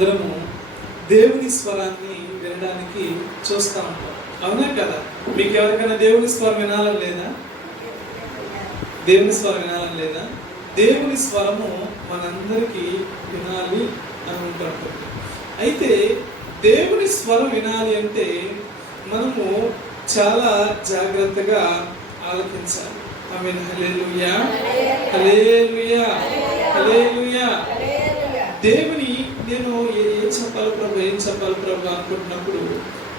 మనందరము దేవుని స్వరాన్ని వినడానికి చూస్తూ ఉంటాం, అవునా కదా? మీకు ఎవరికైనా దేవుని స్వరం వినాలని లేదా? దేవుని స్వరం వినాలని లేదా? దేవుని స్వరము మనందరికీ వినాలి అని ఉంటుంది. అయితే దేవుని స్వరం వినాలి అంటే మనము చాలా జాగ్రత్తగా ఆలకించాలి. ఆమేన్. హల్లెలూయా, హల్లెలూయా, హల్లెలూయా. దేవుని నేను ఏం చెప్పాలి ప్రభు అనుకుంటున్నప్పుడు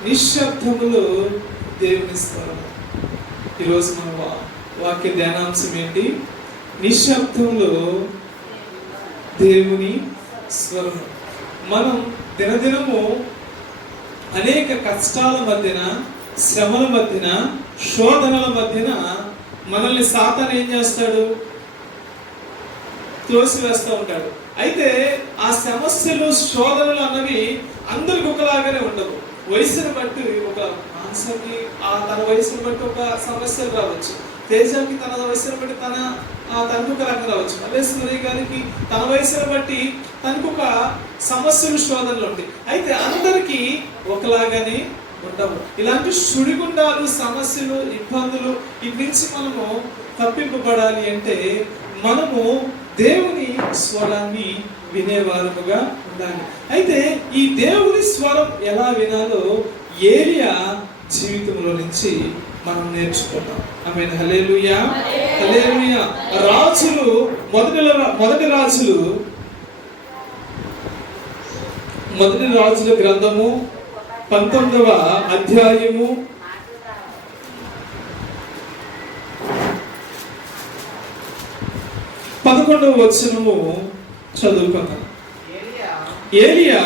నిశ్శబ్దములో దేవుని స్వరం. ఈరోజు మన వాక్య ధ్యానాంశం ఏంటి? నిశ్శబ్దంలో దేవుని స్వరం. మనం దినదినము అనేక కష్టాల మధ్యన, శ్రమల మధ్యన, శోధనల మధ్యన మనల్ని సాతాను ఏం చేస్తాడు? తోసివేస్తూ ఉంటాడు. అయితే ఆ సమస్యలు, శోధనలు అన్నవి అందరికి ఒకలాగానే ఉండవు. వయసును బట్టి ఒక మానసానికి తన వయసును బట్టి ఒక సమస్యలు రావచ్చు. తేజానికి తన వయసును బట్టి తనకు ఒక రకం రావచ్చు. మల్లేశ్వరి గారికి తన వయసును బట్టి తనకు ఒక సమస్యలు, శోధనలు ఉంటాయి. అయితే అందరికీ ఒకలాగానే ఉండవు. ఇలాంటి సుడిగుండాలు, సమస్యలు, ఇబ్బందులు వీటి నుంచి మనము తప్పింపబడాలి అంటే మనము దేవుని స్వరాన్ని వినేవారముగా ఉండాలి. అయితే ఈ దేవుని స్వరం ఎలా వినాలో ఏలియా జీవితంలో నుంచి మనం నేర్చుకున్నాం. ఆమేన్. హల్లెలూయా, హల్లెలూయా. రాజులు మొదటి రాజుల గ్రంథము 19వ అధ్యాయము 11వ వచనము చదువుకుందాం. ఏలియా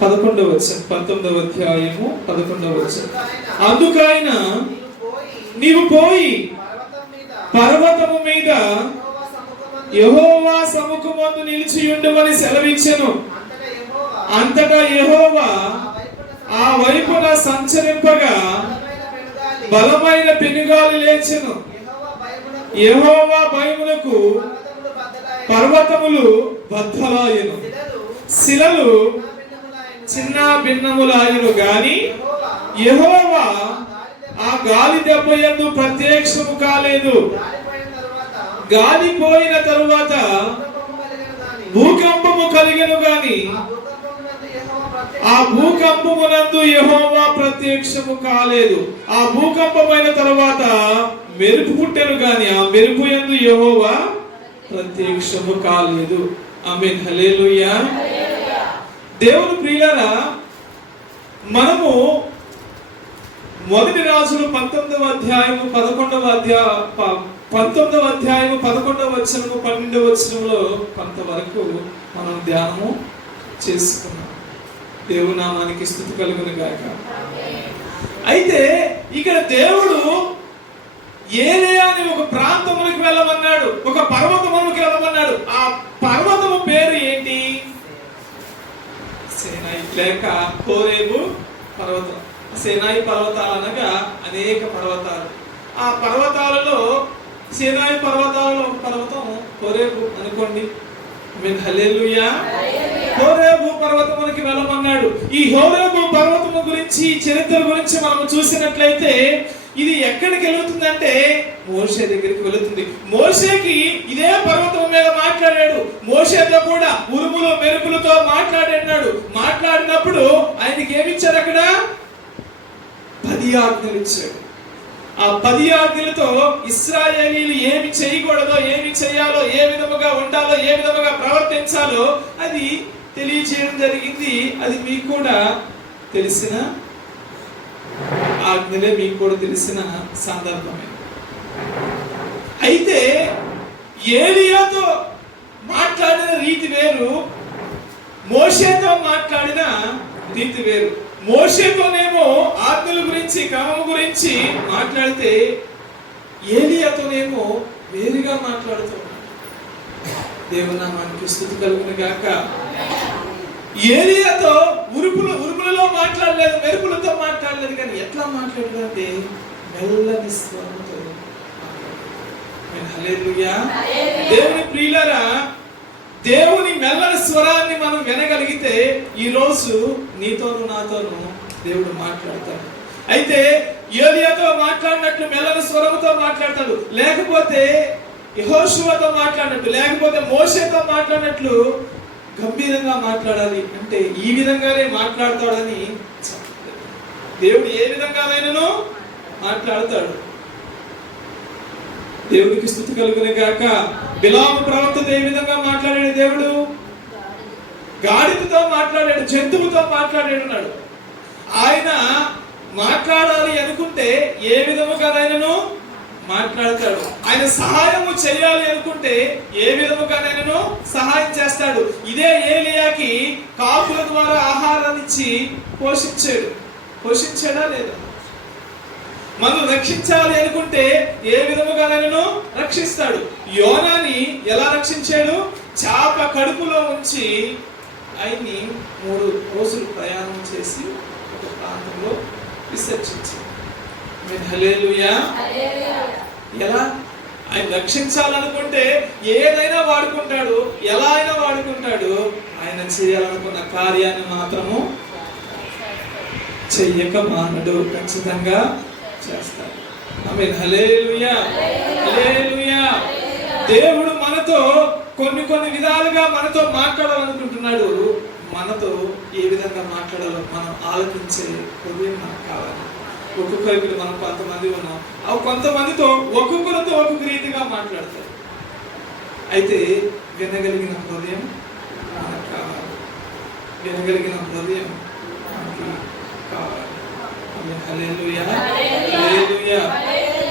11వ వచనం, 19వ అధ్యాయము 11వ వచనం. అందుకైన నీవు పోయి పర్వతము మీద యెహోవా సముఖమందు నిలిచియుండుమని సెలవిచ్చెను. అంతటా యెహోవా ఆ వైపున సంచరింపగా బలమైన పెనుగాలి లేచెను. యెహోవా భయమునకు పర్వతములు బద్దలాయెను, శిలలు చిన్న భిన్నములాయెను. గాని యెహోవా ఆ గాలి దెబ్బ యందు ప్రత్యక్షము కాలేదు. గాలి పోయిన తరువాత భూకంపము కలిగెను. గాని ఆ భూకంపమునందు యెహోవా ప్రత్యక్షము కాలేదు. ఆ భూకంపమైన తరువాత మెరుపు పుట్టెను. గాని ఆ మెరుపు యందు యెహోవా ప్రత్యక్షము కాలేదు. ఆమేన్. హల్లెలూయా. దేవుని ప్రియులారా, మనము మొదటి రాజులు 19వ అధ్యాయము 11వ అధ్యాయము 11వ వచనము 12వ వచనంలో కొంతవరకు మనం ధ్యానము చేసుకున్నాం. దేవుని నామానికి స్తుతి కలుగును గాక. అయితే ఇక్కడ దేవుడు ఏలియాని ఒక ప్రాంతములకు వెళ్ళమన్నాడు, ఒక పర్వతములకు వెళ్ళమన్నాడు. ఆ పర్వతము పేరు ఏంటి? సేనాయి లేక హోరేబు పర్వతం. సేనాయి పర్వతాలు అనగా అనేక పర్వతాలు. ఆ పర్వతాలలో సేనాయి పర్వతాలలో ఒక పర్వతం హోరేబు అనుకోండి. హల్లెలూయా. హోరేబు పర్వతమునికి వెళ్ళమన్నాడు. ఈ హోరేబు పర్వతము గురించి, చరిత్ర గురించి మనం చూసినట్లయితే ఇది ఎక్కడికి వెళుతుందంటే మోషే దగ్గరికి వెళుతుంది. మోషేకి ఇదే పర్వతం మీద మాట్లాడాడు. మోషేతో కూడా ఉరుములు మెరుపులతో మాట్లాడినప్పుడు ఆయనకి ఏమిచ్చారు? అక్కడ 10 ఆజ్ఞలు ఇచ్చాడు. ఆ 10 ఆజ్ఞలతో ఇశ్రాయేలీలు ఏమి చేయకూడదో, ఏమి చేయాలో, ఏ విధముగా ఉండాలో, ఏ విధముగా ప్రవర్తించాలో అది తెలియజేయడం జరిగింది. అది మీకు కూడా తెలిసిన ఆజ్ఞలే, మీకు కూడా తెలిసిన సందర్భమే. అయితే ఏలియాతో మాట్లాడిన రీతి వేరు, మోషేతో మాట్లాడిన రీతి వేరు. మోషేతోనేమో ఆజ్ఞల గురించి, క్రమము గురించి మాట్లాడితే ఏలియాతోనేమో వేరుగా మాట్లాడుతున్నాడు. దేవుని నామానికి స్తుతి కలుగును గాక. ఏలియాతో ఉరుములలో మాట్లాడలేదు, మెరుపులతో మాట్లాడలేదు. కానీ ఎట్లా మాట్లాడాలంటే మెల్లని స్వరంతో. హల్లెలూయా. దేవుని ప్రియులారా, దేవుని మెల్లని స్వరాన్ని మనం వినగలిగితే ఈరోజు నీతోను నాతోను దేవుడు మాట్లాడతాడు. అయితే యోలియాతో మాట్లాడినట్లు మెల్లని స్వరముతో మాట్లాడతాడు, లేకపోతే యెహోషువతో మాట్లాడినట్టు, లేకపోతే మోషేతో మాట్లాడినట్లు గంభీరంగా మాట్లాడాలి. అంటే ఈ విధంగానే మాట్లాడతాడని దేవుడు ఏ విధంగానైనాను మాట్లాడతాడు. దేవునికి స్తుతి కలుగునే గాక. బిలాము ప్రవక్తతో ఏ విధంగా మాట్లాడాడు దేవుడు? గాడిదతో మాట్లాడాడు, జంతువుతో మాట్లాడాడు. ఆయన మాట్లాడాలి అనుకుంటే ఏ విధముగానైనాను మాట్లాడతాడు. ఆయన సహాయము చేయాలి అనుకుంటే ఏ విధముగానైనాను సహాయం చేస్తాడు. ఇదే ఏలియాకి కాకుల ద్వారా ఆహారాన్ని ఇచ్చి పోషించాడా లేదా? మనం రక్షించాలి అనుకుంటే ఏ విధముగానైనాను రక్షిస్తాడు. యోనాని ఎలా రక్షించాడు? చాప కడుపులో ఉంచి ఆయన్ని 3 రోజులు ప్రయాణం చేసి ఒక ప్రాంతంలో విసర్జించాడు. హల్లెలూయా. ఎలా? ఆయన రక్షించాలనుకుంటే ఏదైనా వాడుకుంటాడు, ఎలా అయినా వాడుకుంటాడు. ఆయన చేయాలనుకున్న కార్యాన్ని మాత్రము చెయ్యక మానడు, ఖచ్చితంగా చేస్తాడు. ఆమేన్. హల్లెలూయా, హల్లెలూయా. దేవుడు మనతో కొన్ని విధాలుగా మనతో మాట్లాడాలనుకుంటున్నాడు. మనతో ఏ విధంగా మాట్లాడాలో మనం ఆలోచించే హృదయం మనకు కావాలి. ఒక్కొక్కరికి మనం కొంతమంది ఉన్నాం, కొంతమందితో ఒక్కొక్కరితో ఒక్కొక్క రీతిగా మాట్లాడతారు. అయితే వినగలిగిన హృదయం మనకు కావాలి, వినగలిగిన హృదయం మనకి కావాలి. హల్లెలూయా, హల్లెలూయా,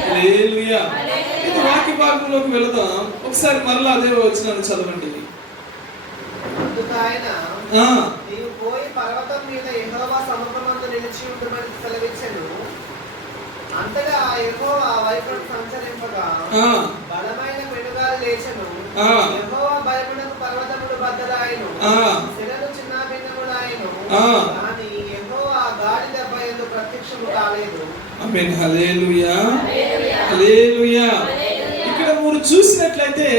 హల్లెలూయా. ఇది వాక్య భాగంలోకి వెళదాం. ఒకసారి మరలా అదే వచనాన్ని చదవండి. నీవు పోయి పర్వతం మీద యెహోవా సముఖమందు నిలిచి ఉండమని సెలవిచ్చెను. అంతటా యెహోవా వైపున సంచరింపగా బలమైన పెనుగాలి లేచెను. యెహోవా భయపడకు పర్వతములు బద్దలాయెను, శిలలు చిన్నాభిన్నములాయెను. కానీ యెహోవా గాడి దెబ్బ యందు ప్రత్యక్షము కాలేదు. ఆమేన్. హల్లెలూయా, హల్లెలూయా. ఇక్కడ మీరు చూసినట్లయితే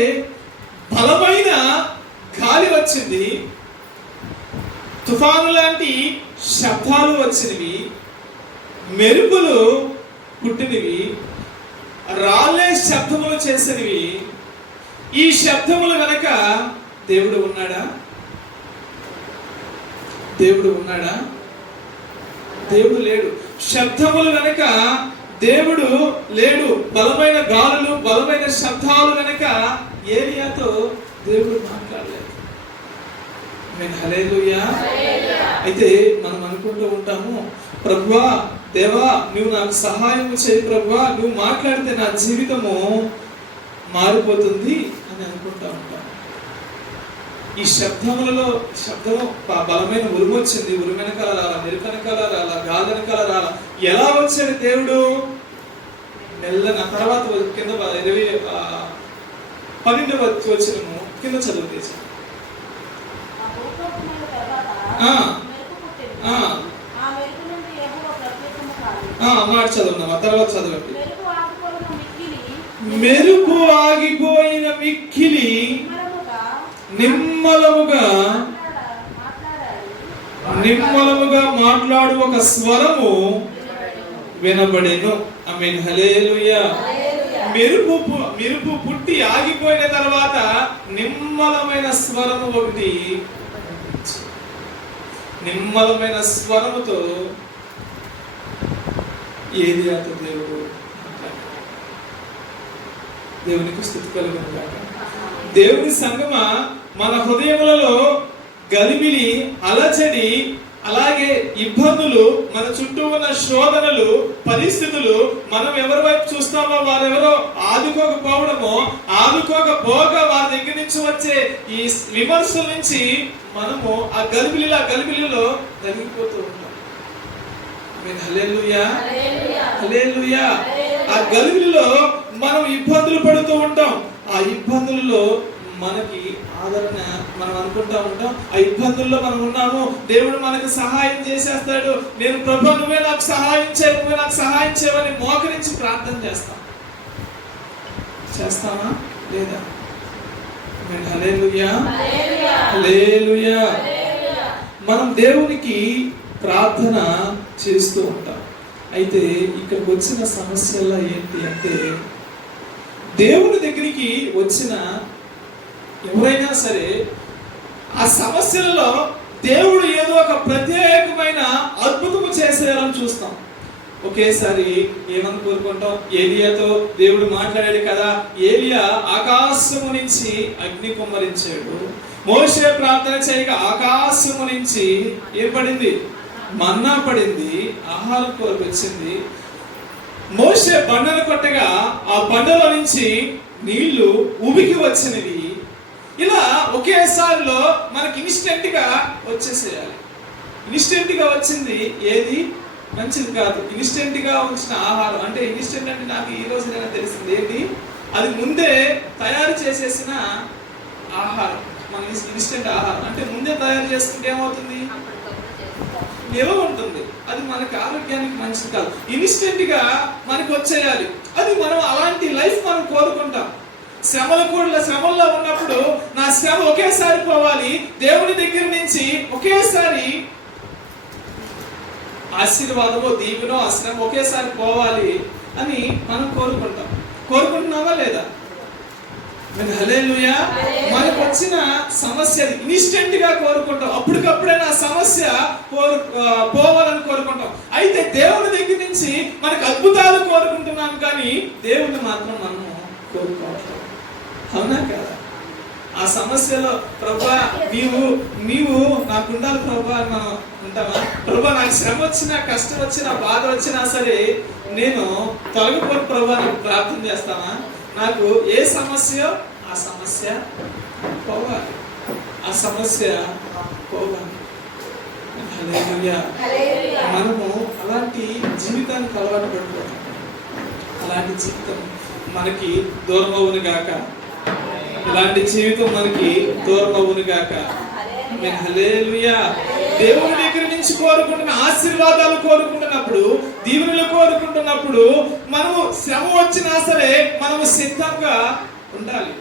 బలమైన గాలి వచ్చింది, తుఫాను లాంటి శబ్దాలు వచ్చినవి, మెరుపులు పుట్టినవి, రాళ్ళే శబ్దములు చేసినవి. ఈ శబ్దములు వెనక దేవుడు ఉన్నాడా? దేవుడు ఉన్నాడా? దేవుడు లేడు. శబ్దములు వెనక దేవుడు లేడు. బలమైన గాలులు, బలమైన శబ్దాలు వెనక ఏలియాతో దేవుడు మాట్లాడలేదు. హల్లెలూయా. అయితే మనం అనుకుంటూ ఉంటాము, ప్రభువా, దేవా, నువ్వు నాకు సహాయం చేయి ప్రభువా, నువ్వు మాట్లాడితే నా జీవితము మారిపోతుంది అని అనుకుంటా ఉంటాం. ఈ శబ్దములలో శబ్దము బలమైన ఉరుము వచ్చింది, ఉరుము వెనకాల రాలా, మెరుపు వెనకాల రాలా, గాలి వెనకాల రాలా. ఎలా వచ్చాడు దేవుడు? మెల్లన తర్వాత కింద 12వ వచనము కింద చదువుతేసి మాట చదువున్నాం. ఆ తర్వాత చదవండి. మెరుపు ఆగిపోయిన మిక్కిలి నిమ్మలముగా మాట్లాడు ఒక స్వరము వినబడెను. ఆమేన్. హల్లెలూయా. మెరుపు పుట్టి ఆగిపోయిన తర్వాత నిమ్మలమైన స్వరము ఒకటి, నిమ్మలమైన స్వరముతో ఏలియాతో దేవుడు దేవునికి స్తుతి కలుగును గాక. దేవుని సంగమా, మన హృదయములలో గలిబిలి, అలజడి, అలాగే ఇబ్బందులు, మన చుట్టూ ఉన్న శోధనలు, పరిస్థితులు, మనం ఎవరి వైపు చూస్తామో వారెవరో ఆదుకోకపోవడమో, ఆదుకోకపోగా వారి దగ్గర నుంచి వచ్చే ఈ విమర్శల నుంచి మనము ఆ గలిబిలిలో నలిగిపోతూ ఉంటాం. హల్లెలూయా, హల్లెలూయా. ఆ గలిబిలిలో మనం ఇబ్బందులు పడుతూ ఉంటాం. ఆ ఇబ్బందులలో మనకి ఆదరణ మనం అనుకుంటా ఉంటాం. ఆ ఇబ్బందుల్లో మనం ఉన్నాము, దేవుడు మనకు సహాయం చేసేస్తాడు, నేను ప్రభువా నువ్వే నాకు సహాయం చేయి, నువ్వే నాకు సహాయం చేయమని మోకరించి ప్రార్థన చేస్తామా లేదా? హల్లెలూయా, హల్లెలూయా. మనం దేవునికి ప్రార్థన చేస్తూ ఉంటాం. అయితే ఇక్కడికి వచ్చిన సమస్యల్లో ఏంటి అంటే, దేవుని దగ్గరికి వచ్చిన ఎవరైనా సరే ఆ సమస్యలలో దేవుడు ఏదో ఒక ప్రత్యేకమైన అద్భుతము చేసేయాలని చూస్తాం. ఒకేసారి ఏమని కోరుకుంటాం, ఏలియాతో దేవుడు మాట్లాడాడు కదా, ఏలియా ఆకాశము నుంచి అగ్ని కుమ్మరించాడు. మోషే ప్రార్థన చేయగా ఆకాశము నుంచి ఏం పడింది, మన్నా పడింది, ఆహారం కొరకు వచ్చింది. మోషే బండను కొట్టగా ఆ బండలో నుంచి నీళ్లు ఉబికి వచ్చినవి. ఇలా ఒకేసారిలో మనకి ఇన్స్టెంట్ గా వచ్చేసేయాలి. ఇన్స్టెంట్ గా వచ్చింది ఏది మంచిది కాదు. ఇన్స్టెంట్ గా వచ్చిన ఆహారం అంటే, ఇన్స్టెంట్ అంటే నాకు ఈ రోజు నేను తెలిసింది ఏంటి, అది ముందే తయారు చేసేసిన ఆహారం. మన ఇన్స్టెంట్ ఆహారం అంటే ముందే తయారు చేసుకుంటే ఏమవుతుంది, నిలవ ఉంటుంది. అది మనకి ఆరోగ్యానికి మంచిది కాదు. ఇన్స్టెంట్ గా మనకు వచ్చేయాలి. అది మనం అలాంటి లైఫ్ మనం కోరుకుంటాం. శ్రమల్లో ఉన్నప్పుడు నా శ్రమ ఒకేసారి పోవాలి, దేవుని దగ్గర నుంచి ఒకేసారి ఆశీర్వాదమో దీవెనో ఆ శ్రమ ఒకేసారి పోవాలి అని మనం కోరుకుంటున్నావా లేదా? హల్లెలూయా. మనకు వచ్చిన సమస్య ఇన్స్టెంట్ గా కోరుకుంటాం, అప్పటికప్పుడే నా సమస్య పోవాలని కోరుకుంటాం. అయితే దేవుని దగ్గర నుంచి మనకు అద్భుతాలు కోరుకుంటున్నాం, కానీ దేవుని మాత్రం మనం కోరుకోవట్లేదు. అవునా కదా? ఆ సమస్యలో ప్రభా నీవు నాకు ఉండాలి ప్రభా అని మనం ఉంటామా? ప్రభా నాకు శ్రమ వచ్చినా, కష్టం వచ్చినా, బాధ వచ్చినా సరే నేను తొలగిపోయి ప్రభా నాకు ప్రార్థన చేస్తానా? నాకు ఏ సమస్య ఆ సమస్య పోవాలి, ఆ సమస్య పోవాలి. హల్లెలూయా. మనము అలాంటి జీవితానికి అలవాటు పడిపోతాం. అలాంటి జీవితం మనకి దూరం అవును గాక. ఇలాంటి జీవితం మనకి దూరం అవును గాక. హల్లెలూయా. దేవుని దగ్గర నుంచి కోరుకుంటున్న ఆశీర్వాదాలు కోరుకుంటున్నప్పుడు, దీవెనలు కోరుకుంటున్నప్పుడు మనము శ్రమ వచ్చినా సరే మనము సిద్ధంగా ఉండాలి.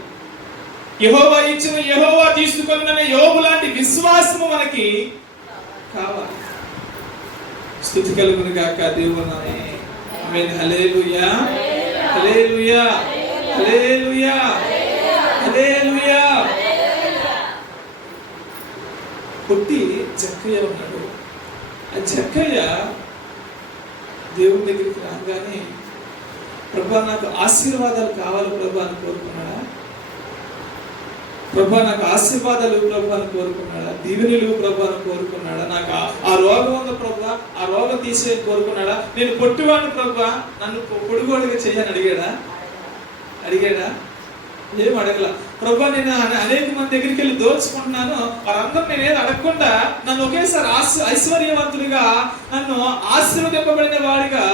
యెహోవా ఇచ్చిన యెహోవా తీసుకున్న యోబు లాంటి విశ్వాసము మనకి కావాలి. స్తుతి కలుగును గాక దేవుని నామమున. ఆమేన్. హల్లెలూయా, హల్లెలూయా, హల్లెలూయా, హల్లెలూయా. పుట్టి జక్కయ్య ఉన్నాడు. ఆ జక్కయ్య దేవుని దగ్గరికి రాగానే ప్రభా నాకు ఆశీర్వాదాలు కావాలి ప్రభా అని కోరుకున్నాడా? ప్రభా నాకు ఆశీర్వాదాలు ప్రభా అని కోరుకున్నాడా? దీవెనలు ప్రభా అని కోరుకున్నాడా? నాకు ఆ రోగం ఉంది ప్రభా, ఆ రోగం తీసే కోరుకున్నాడా? నేను పొట్టివాడిని ప్రభా, నన్ను పొడుగోడుగా చేయని అడిగాడా? ఏం అడగల. ప్రభా నేను అనేక మంది దగ్గరికి వెళ్ళి దోచుకుంటున్నాను, వారందరూ నేను ఏది అడగకుండా నన్ను ఒకేసారి ఐశ్వర్యవంతుడిగా, నన్ను ఆశీర్వదింపబడిన వాడిగా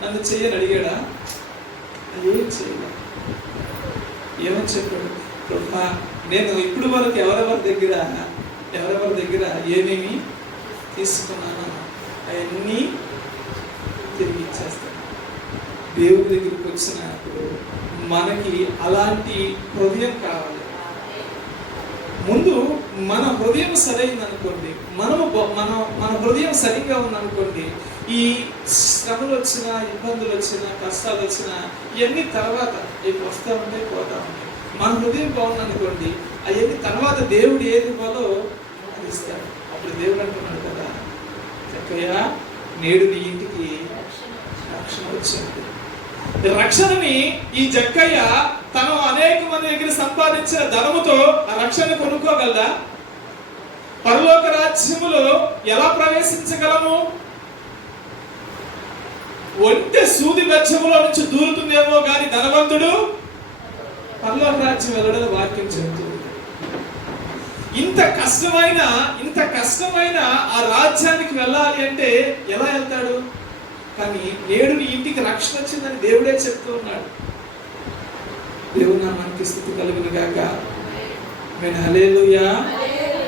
నన్ను చేయని అడిగాడా? ఏం చేయలే. ఏమని చెప్పాడు? ప్రభా నేను ఇప్పుడు వరకు ఎవరెవరి దగ్గర ఏమేమి తీసుకున్నాను అవన్నీ తిరిగి ఇచ్చేస్తాను. దేవుడి దగ్గరికి వచ్చినప్పుడు మనకి అలాంటి హృదయం కావాలి. ముందు మన హృదయం సరైందనుకోండి, మన హృదయం సరిగ్గా ఉందనుకోండి, ఈ శ్రమలు వచ్చినా, ఇబ్బందులు వచ్చినా, కష్టాలు వచ్చినా ఇవన్నీ తర్వాత వస్తూ ఉంటాయి, పోతా ఉంటాయి. మన హృదయం బాగుందనుకోండి, అవన్నీ తర్వాత దేవుడు ఏది ఇవ్వాలో అది ఇస్తాడు. అప్పుడు దేవుడు అంటున్నాడు కదా, చక్కయ్య నేడు నీ ఇంటికి రక్షణ వచ్చింది. రక్షణని ఈ జక్కయ్య తను అనేక మంది దగ్గర సంపాదించిన ధనముతో ఆ రక్షణ కొనుక్కోగలదా? పరలోక రాజ్యములో ఎలా ప్రవేశించగలము? ఒంటె సూది గచ్చములో నుంచి దూరుతుందేమో గాని ధనవంతుడు పరలోక రాజ్యం వెళ్ళడం వాక్యం చెబుతుంది. ఇంత కష్టమైన ఆ రాజ్యానికి వెళ్ళాలి అంటే ఎలా వెళ్తాడు? కానీ నేడు నీ ఇంటికి రక్షణ వచ్చిందని దేవుడే చెప్తూ ఉన్నాడు. దేవుని నామానికి స్తుతి కలుగును గాక. హల్లెలూయా.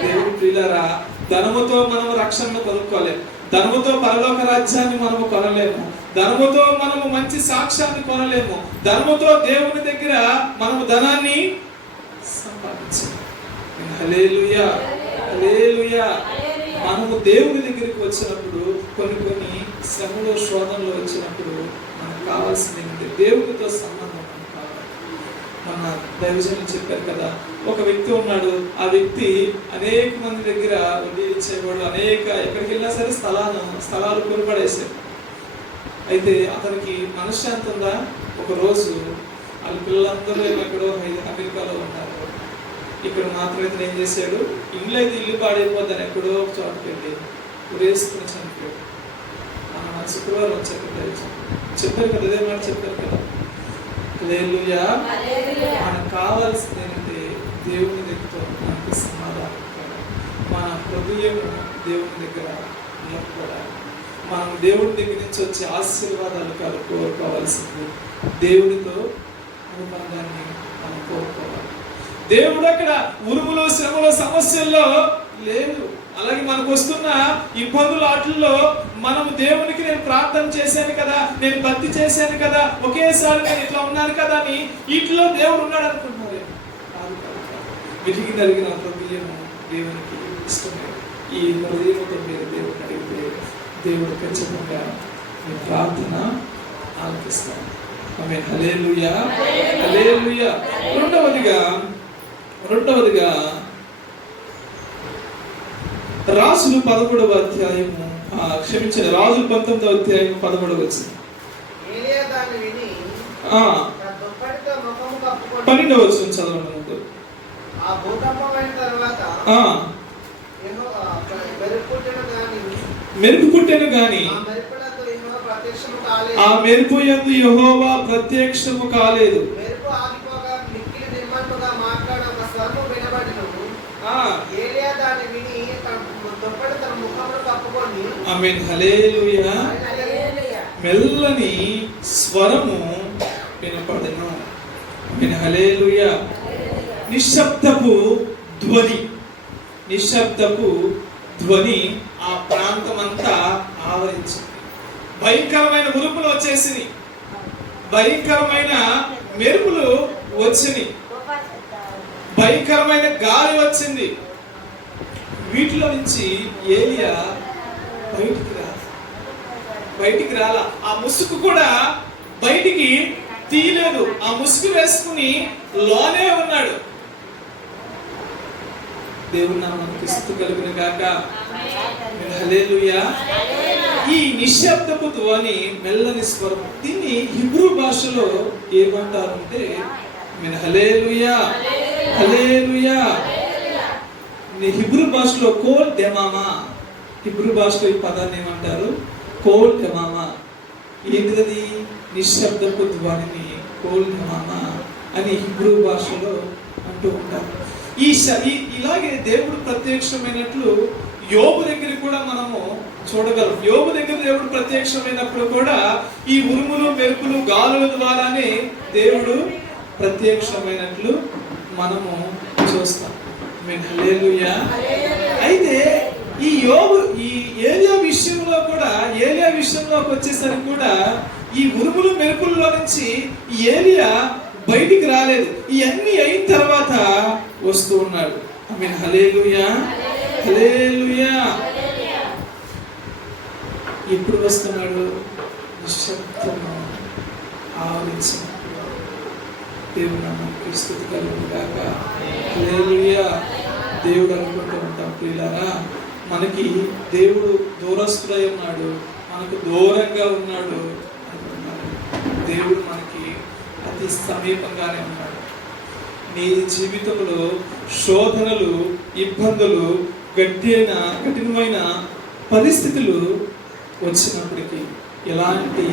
దేవుని ప్రియులారా, ధనముతో మనం రక్షణను కొనుక్కోలేము, ధనముతో పరలోక రాజ్యాన్ని మనము కొనలేము, ధనముతో మనము మంచి సాక్ష్యాన్ని కొనలేము, ధనముతో దేవుని దగ్గర మనము ధనాన్ని సంపాదించాలి. హల్లెలూయా, హల్లెలూయా. మనము దేవుని దగ్గరికి వచ్చినప్పుడు కొన్ని శ్రమలో శోధనలో వచ్చినప్పుడు మనకు కావాల్సింది ఏంటంటే దేవుడితో సంబంధం మనకు కావాలి. మన దైవజనులు చెప్పారు కదా, ఒక వ్యక్తి ఉన్నాడు. ఆ వ్యక్తి అనేక మంది దగ్గర వడ్డీ ఇచ్చేవాడు. ఎక్కడికి వెళ్ళినా సరే స్థలాలు కొనుపడేశారు. అయితే అతనికి మనశ్శాంతి ఉందా? ఒక రోజు వాళ్ళ పిల్లలందరూ ఎక్కడో అమెరికాలో ఉన్నారు. ఇక్కడ మాత్రం ఇతను ఏం చేశాడు, ఇల్లు పాడైపోద్దని ఎక్కడో ఒక చోటుకి వెళ్ళి ఉరేసుకుని చనిపోయాడు. మన శుక్రవారం వచ్చారు చెప్పారు కదా, అదే మాట చెప్పారు కదా. హల్లెలూయా. మనకు కావాల్సింది ఏంటంటే దేవుని దగ్గర మనకి సమాధానం, మన హృదయం దేవుని దగ్గర నిలబడాలి. మనం దేవుడి దగ్గర నుంచి వచ్చే ఆశీర్వాదాలు కాదు కోరుకోవాల్సింది, దేవుడితో అనుబంధాన్ని మనం కోరుకోవాలి. దేవుడు అక్కడ ఉరుములు శ్రమలు సమస్యల్లో లేదు. అలాగే మనకు వస్తున్న ఇబ్బందులు వాటిల్లో మనం దేవునికి నేను ప్రార్థన చేశాను కదా, నేను భక్తి చేశాను కదా, ఒకేసారి నేను ఇట్లా ఉన్నాను కదా అని వీటిలో దేవుడు ఉన్నాడు అనుకుంటున్నారు. వెతికి కలిగిన హృదయం దేవునికి ఇష్టమే. ఈ హృదయంతో మీరు దేవుడిని అడిగితే దేవుడు ఖచ్చితంగా మీ ప్రార్థన ఆలకిస్తాడు. ఆమేన్. హల్లెలూయా, హల్లెలూయా. రెండవదిగా రాజులు 11వ అధ్యాయము రాజులు 19వ అధ్యాయము 11వ వచనం. 12వ వచనం చదవండి. ఆ భూకంపమైన తర్వాత మెరుపు పుట్టెను గాని ఆ మెరుపు యందు యెహోవా ప్రత్యక్షము కాలేదు. మెరుపు ఆగిపోగా మిక్కిలి నిర్మలముగా మాట్లాడే ఒక స్వరము వినబడెను. ఏలియా దాన్ని విని తన దుప్పటి తన ముఖమును కప్పుకొని, ఆమేన్. హల్లెలూయా. మెల్లని స్వరము వినపడెను. ఆమేన్. హల్లెలూయా. నిశ్శబ్దపు ధ్వని ఆ ప్రాంతమంతా ఆవరించింది. భయంకరమైన ఉరుములు వచ్చేసినాయి, భయంకరమైన మెరుపులు వచ్చినాయి, భయంకరమైన గాలి వచ్చింది. వీటిలో నుంచి ఏలియా బయటికి రాలా. ఆ ముసుగు కూడా బయటికి తీయలేదు. ఆ ముసుగు వేసుకుని లోనే ఉన్నాడు. దేవుని నామానికి స్తుతి కలుగును గాక. హల్లెలూయా. ఈ నిశ్శబ్దపు ధ్వని, మెల్లని స్వరం, దీన్ని హిబ్రూ భాషలో ఏమంటారంటే హల్లెలూయా, హల్లెలూయా. హిబ్రూ భాషలో కోల్ డెమామా. హిబ్రూ భాషలో ఈ పదాన్ని ఏమంటారు? కోల్ డెమామా. ఏంటిది? నిశ్శబ్దపు ధ్వనిని కోల్ డెమామా అని హిబ్రూ భాషలో అంటూ ఉంటారు. ఇలాగే దేవుడు ప్రత్యక్షమైనట్లు యోబు దగ్గర కూడా మనము చూడగలం. యోబు దగ్గర దేవుడు ప్రత్యక్షమైనప్పుడు కూడా ఈ ఉరుములు మెరుపులు గాలుల ద్వారానే దేవుడు ప్రత్యక్షమైనట్లు మనము చూస్తాం. హల్లెలూయా. అయితే ఈ ఏలియా విషయంలోకి వచ్చేసరికి కూడా ఈ ఉరుములు మెరుపుల్లో నుంచి ఏలియా బయటికి రాలేదు. ఇవన్నీ అయిన తర్వాత వస్తూ ఉన్నాడు. ఆమేన్. హల్లెలూయా, హల్లెలూయా. ఎప్పుడు వస్తున్నాడు? నిశ్శబ్దము ఆవరించినప్పుడు. దేవుని నామానికి స్తుతి కలుగును గాక. హల్లెలూయా. దేవుడు అనుకుంటూ ఉంటాం ప్రియులారా, మనకి దేవుడు దూరస్తుడై ఉన్నాడు, మనకు దూరంగా ఉన్నాడు అనుకుంటున్నాడు. దేవుడు మనకి అతి సమీపంగానే ఉన్నాడు. నీ జీవితంలో శోధనలు, ఇబ్బందులు, కఠినమైన పరిస్థితులు వచ్చినప్పటికీ, ఎలాంటి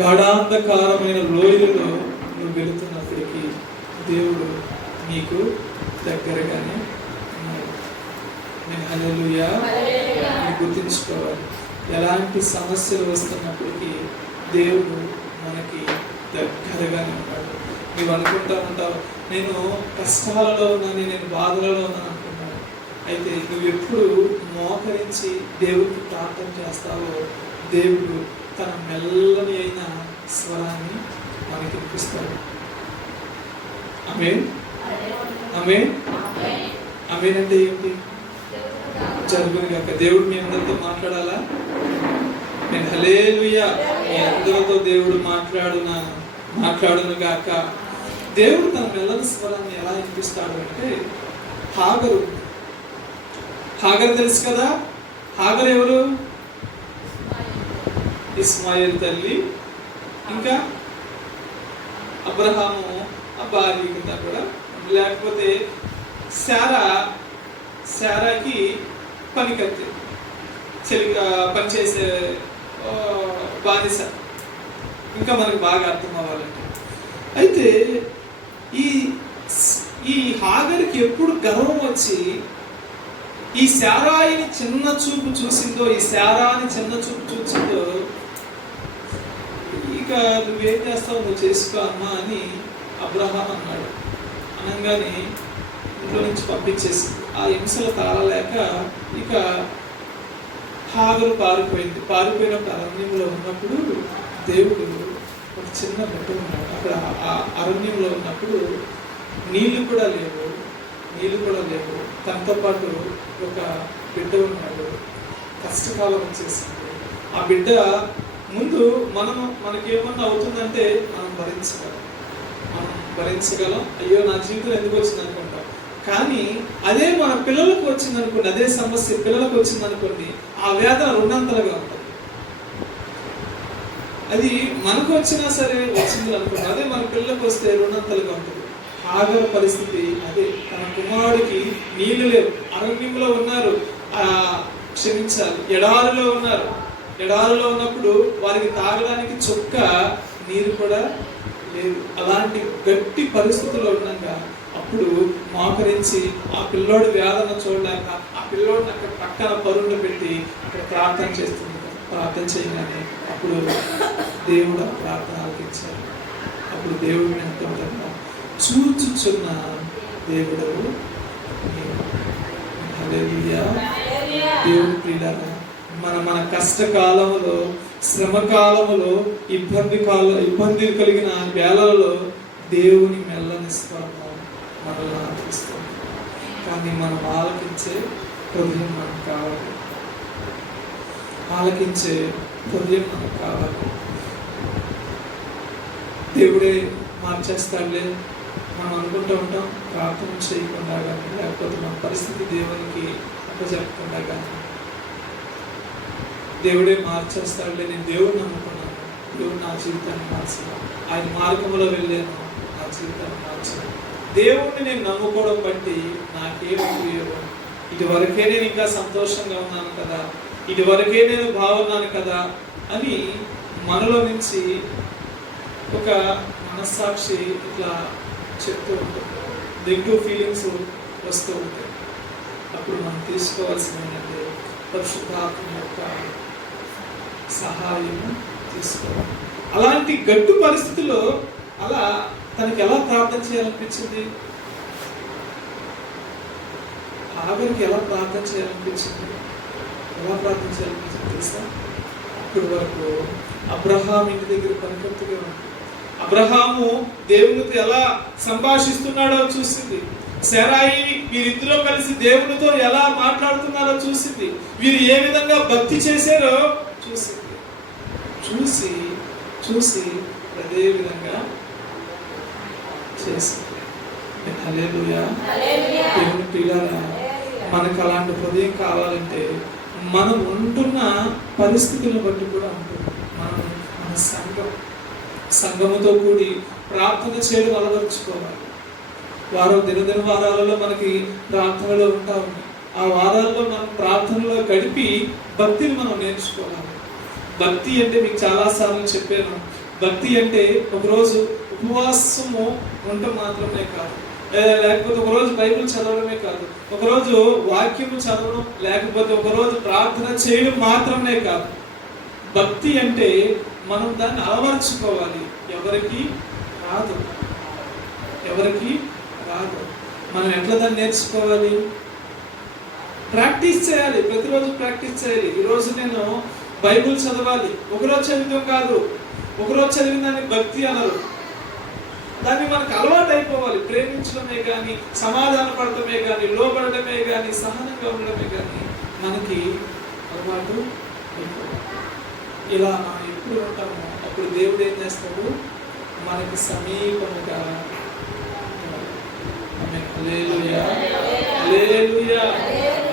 గాఢాంధకారమైన లోయలలో నువ్వు వెళుతున్నప్పటికీ దేవుడు నీకు దగ్గరగానే ఉన్నాడు. నేను హల్లెలూయా గుర్తుంచుకోవాలి. ఎలాంటి సమస్యలు వస్తున్నప్పటికీ దేవుడు మనకి దగ్గరగానే ఉన్నాడు. నువ్వు అనుకుంటా ఉంటావు, నేను కష్టాలలో ఉన్నాను, నేను బాధలలో ఉన్నాను అనుకున్నాను. అయితే నువ్వు ఎప్పుడు మోకరించి దేవుడికి ప్రార్థన చేస్తావో దేవుడు తన మెల్లని అయిన స్వరాన్ని మనకి వినిపిస్తాడు. ఆమేన్. ఆమేన్. ఆమేన్ అంటే ఏంటి? జరుగును గాక. దేవుడు మీ అందరితో మాట్లాడాలా? నేను హల్లెలూయా. మీ అందరితో దేవుడు మాట్లాడును గాక. దేవుడు తన మెల్లని స్వరాన్ని ఎలా వినిపిస్తాడు అంటే, హాగరు తెలుసు కదా. హాగరు ఎవరు? ఇస్మాయిల్ తల్లి. ఇంకా అబ్రహాము ఆ భార్య కింద కూడా. లేకపోతే శారాకి పనికత్తి, పనిచేసే బానిస. ఇంకా మనకు బాగా అర్థం అవ్వాలంటే, అయితే ఈ హాగర్కి ఎప్పుడు గర్వం వచ్చి ఈ శారాయిని చిన్న చూపు చూసిందో, ఈ శారాని చిన్న చూపు చూసిందో, ఇక నువ్వేం చేస్తావు, నువ్వు చేసుకో అమ్మా అని అబ్రహాం అన్నాడు. అనగానే ఇంట్లో నుంచి పంపించేసింది. ఆ హింసలు తాళలేక ఇక హాగరు పారిపోయినప్పుడు అరణ్యంలో ఉన్నప్పుడు దేవుడు ఒక చిన్న బిడ్డ ఉన్నాడు. అక్కడ ఆ అరణ్యంలో ఉన్నప్పుడు నీళ్లు కూడా లేవు. తనతో పాటు ఒక బిడ్డ ఉన్నాడు. కష్టకాలం వచ్చేసింది. ఆ బిడ్డ ముందు మనకేమన్నా అవుతుందంటే మనం భరించగలం. అయ్యో నా జీవితం ఎందుకు వచ్చింది అనుకుంటాం. కానీ అదే మన పిల్లలకు వచ్చింది అనుకోండి, అదే సమస్య పిల్లలకు వచ్చింది అనుకోండి, ఆ వేదన రెండంతలుగా ఉంటుంది. అది మనకు వచ్చినా సరే వచ్చింది అనుకోండి, అదే మన పిల్లలకు వస్తే రెండంతలుగా ఉంటుంది. హాగరు పరిస్థితి అదే. తన కుమారుడికి నీళ్లు లేవు. అరణ్యంలో ఉన్నారు, క్షమించాలి, ఎడారిలో ఉన్నారు. ఎడారిలో ఉన్నప్పుడు వారికి తాగడానికి చుక్క నీరు కూడా లేదు. అలాంటి గట్టి పరిస్థితుల్లో ఉండగా అప్పుడు మోకరించి ఆ పిల్లోడి వేదన చూడలేక ఆ పిల్లోడిని అక్కడ పక్కన పరుండు పెట్టి అక్కడ ప్రార్థన చేస్తుంది. ప్రార్థన చేయగానే అప్పుడు దేవుడు ఆ ప్రార్థన ఆలకించాడు. అప్పుడు దేవుడిని అనుకుంటున్నా, చూచుచున్న దేవుడు దేవుడు ప్రియులారా, మన కష్టకాలంలో, శ్రమ కాలంలో, ఇబ్బంది కలిగిన వేళలలో దేవుని మెల్లని స్వరం మనల్ని ఆలకిస్తుంది. కానీ మనం ఆలకించే హృదయం మనకు కావాలి. దేవుడే మార్చేస్తాడులే మనం అనుకుంటూ ఉంటాం. ప్రార్థన చేయకుండా కానీ, లేకపోతే మన పరిస్థితి దేవునికి అప్పచెప్పకుండా కానీ, దేవుడే మార్చేస్తాడులే, నేను దేవుడిని నమ్ముకున్నాను, దేవుడు నా జీవితాన్ని మార్చాను, ఆయన మార్గంలో వెళ్ళాను, నా జీవితాన్ని మార్చాను, దేవుడిని నేను నమ్ముకోవడం బట్టి నాకేం ఉపయోగం, ఇటువరకే నేను ఇంకా సంతోషంగా ఉన్నాను కదా, ఇటువరకే నేను బాగున్నాను కదా అని మనలో నుంచి ఒక మనస్సాక్షి ఇట్లా చెప్తూ ఉంటుంది. నెగిటివ్ ఫీలింగ్స్ వస్తూ ఉంటాయి. అప్పుడు మనం తీసుకోవాల్సింది ఏంటంటే పరిశుద్ధాత్మ యొక్క సహాయం తీసుకోవాలి. అలాంటి గట్టు పరిస్థితుల్లో అలా తనకి ఎలా ప్రార్థన చేయాలనిపించింది? ఆఖరికి ఎలా ప్రార్థన చేయాలనిపించింది తెలుసా? అప్పటి వరకు అబ్రహాం ఇంటి దగ్గర పనికత్తుగా ఉంది. అబ్రహాము దేవునితో ఎలా సంభాషిస్తున్నాడో చూసింది. శారాయి వీరిద్దరూ కలిసి దేవునితో ఎలా మాట్లాడుతున్నారో చూసింది. వీరు ఏ విధంగా భక్తి చేశారో చూసింది. చూసి అదే విధంగా చేసింది. హల్లెలూయా. దేవుని పిల్లరా, మనకు అలాంటి హృదయం కావాలంటే మనం ఉంటున్న పరిస్థితులను బట్టి కూడా ఉంటుంది. మన సంఘముతో కూడి ప్రార్థన చేయడం అలవరుచుకోవాలి. దినదిన వారాలలో మనకి ప్రార్థనలో ఉంటా ఉన్నాయి. ఆ వారాల్లో మనం ప్రార్థనలో గడిపి భక్తిని మనం నేర్చుకోవాలి. భక్తి అంటే మీకు చాలాసార్లు చెప్పాను. భక్తి అంటే ఒకరోజు ఉపవాసము ఉండటం మాత్రమే కాదు, లేకపోతే ఒకరోజు బైబిల్ చదవడమే కాదు, ఒకరోజు వాక్యము చదవడం, లేకపోతే ఒకరోజు ప్రార్థన చేయడం మాత్రమే కాదు. భక్తి అంటే మనం దాన్ని అలవర్చుకోవాలి. ఎవరికి రాదు. మనం ఎట్లా దాన్ని నేర్చుకోవాలి? ప్రాక్టీస్ చేయాలి. ప్రతిరోజు ప్రాక్టీస్ చేయాలి. ఈరోజు నేను బైబిల్ చదవాలి. ఒకరోజు చదివితం కాదు, ఒకరోజు చదివిన దాన్ని భక్తి అనరు. దాన్ని మనకు అలవాటు అయిపోవాలి. ప్రేమించడమే కానీ, సమాధాన పడటమే కానీ, లోబడటమే కానీ, సహనంగా ఉండడమే కానీ మనకి అలవాటు అయిపోవాలి. ఇలా మనం ఎప్పుడు ఉంటామో అప్పుడు దేవుడు ఏం చేస్తాడు, మనకి సమీపముగా. హల్లెలూయా, హల్లెలూయా,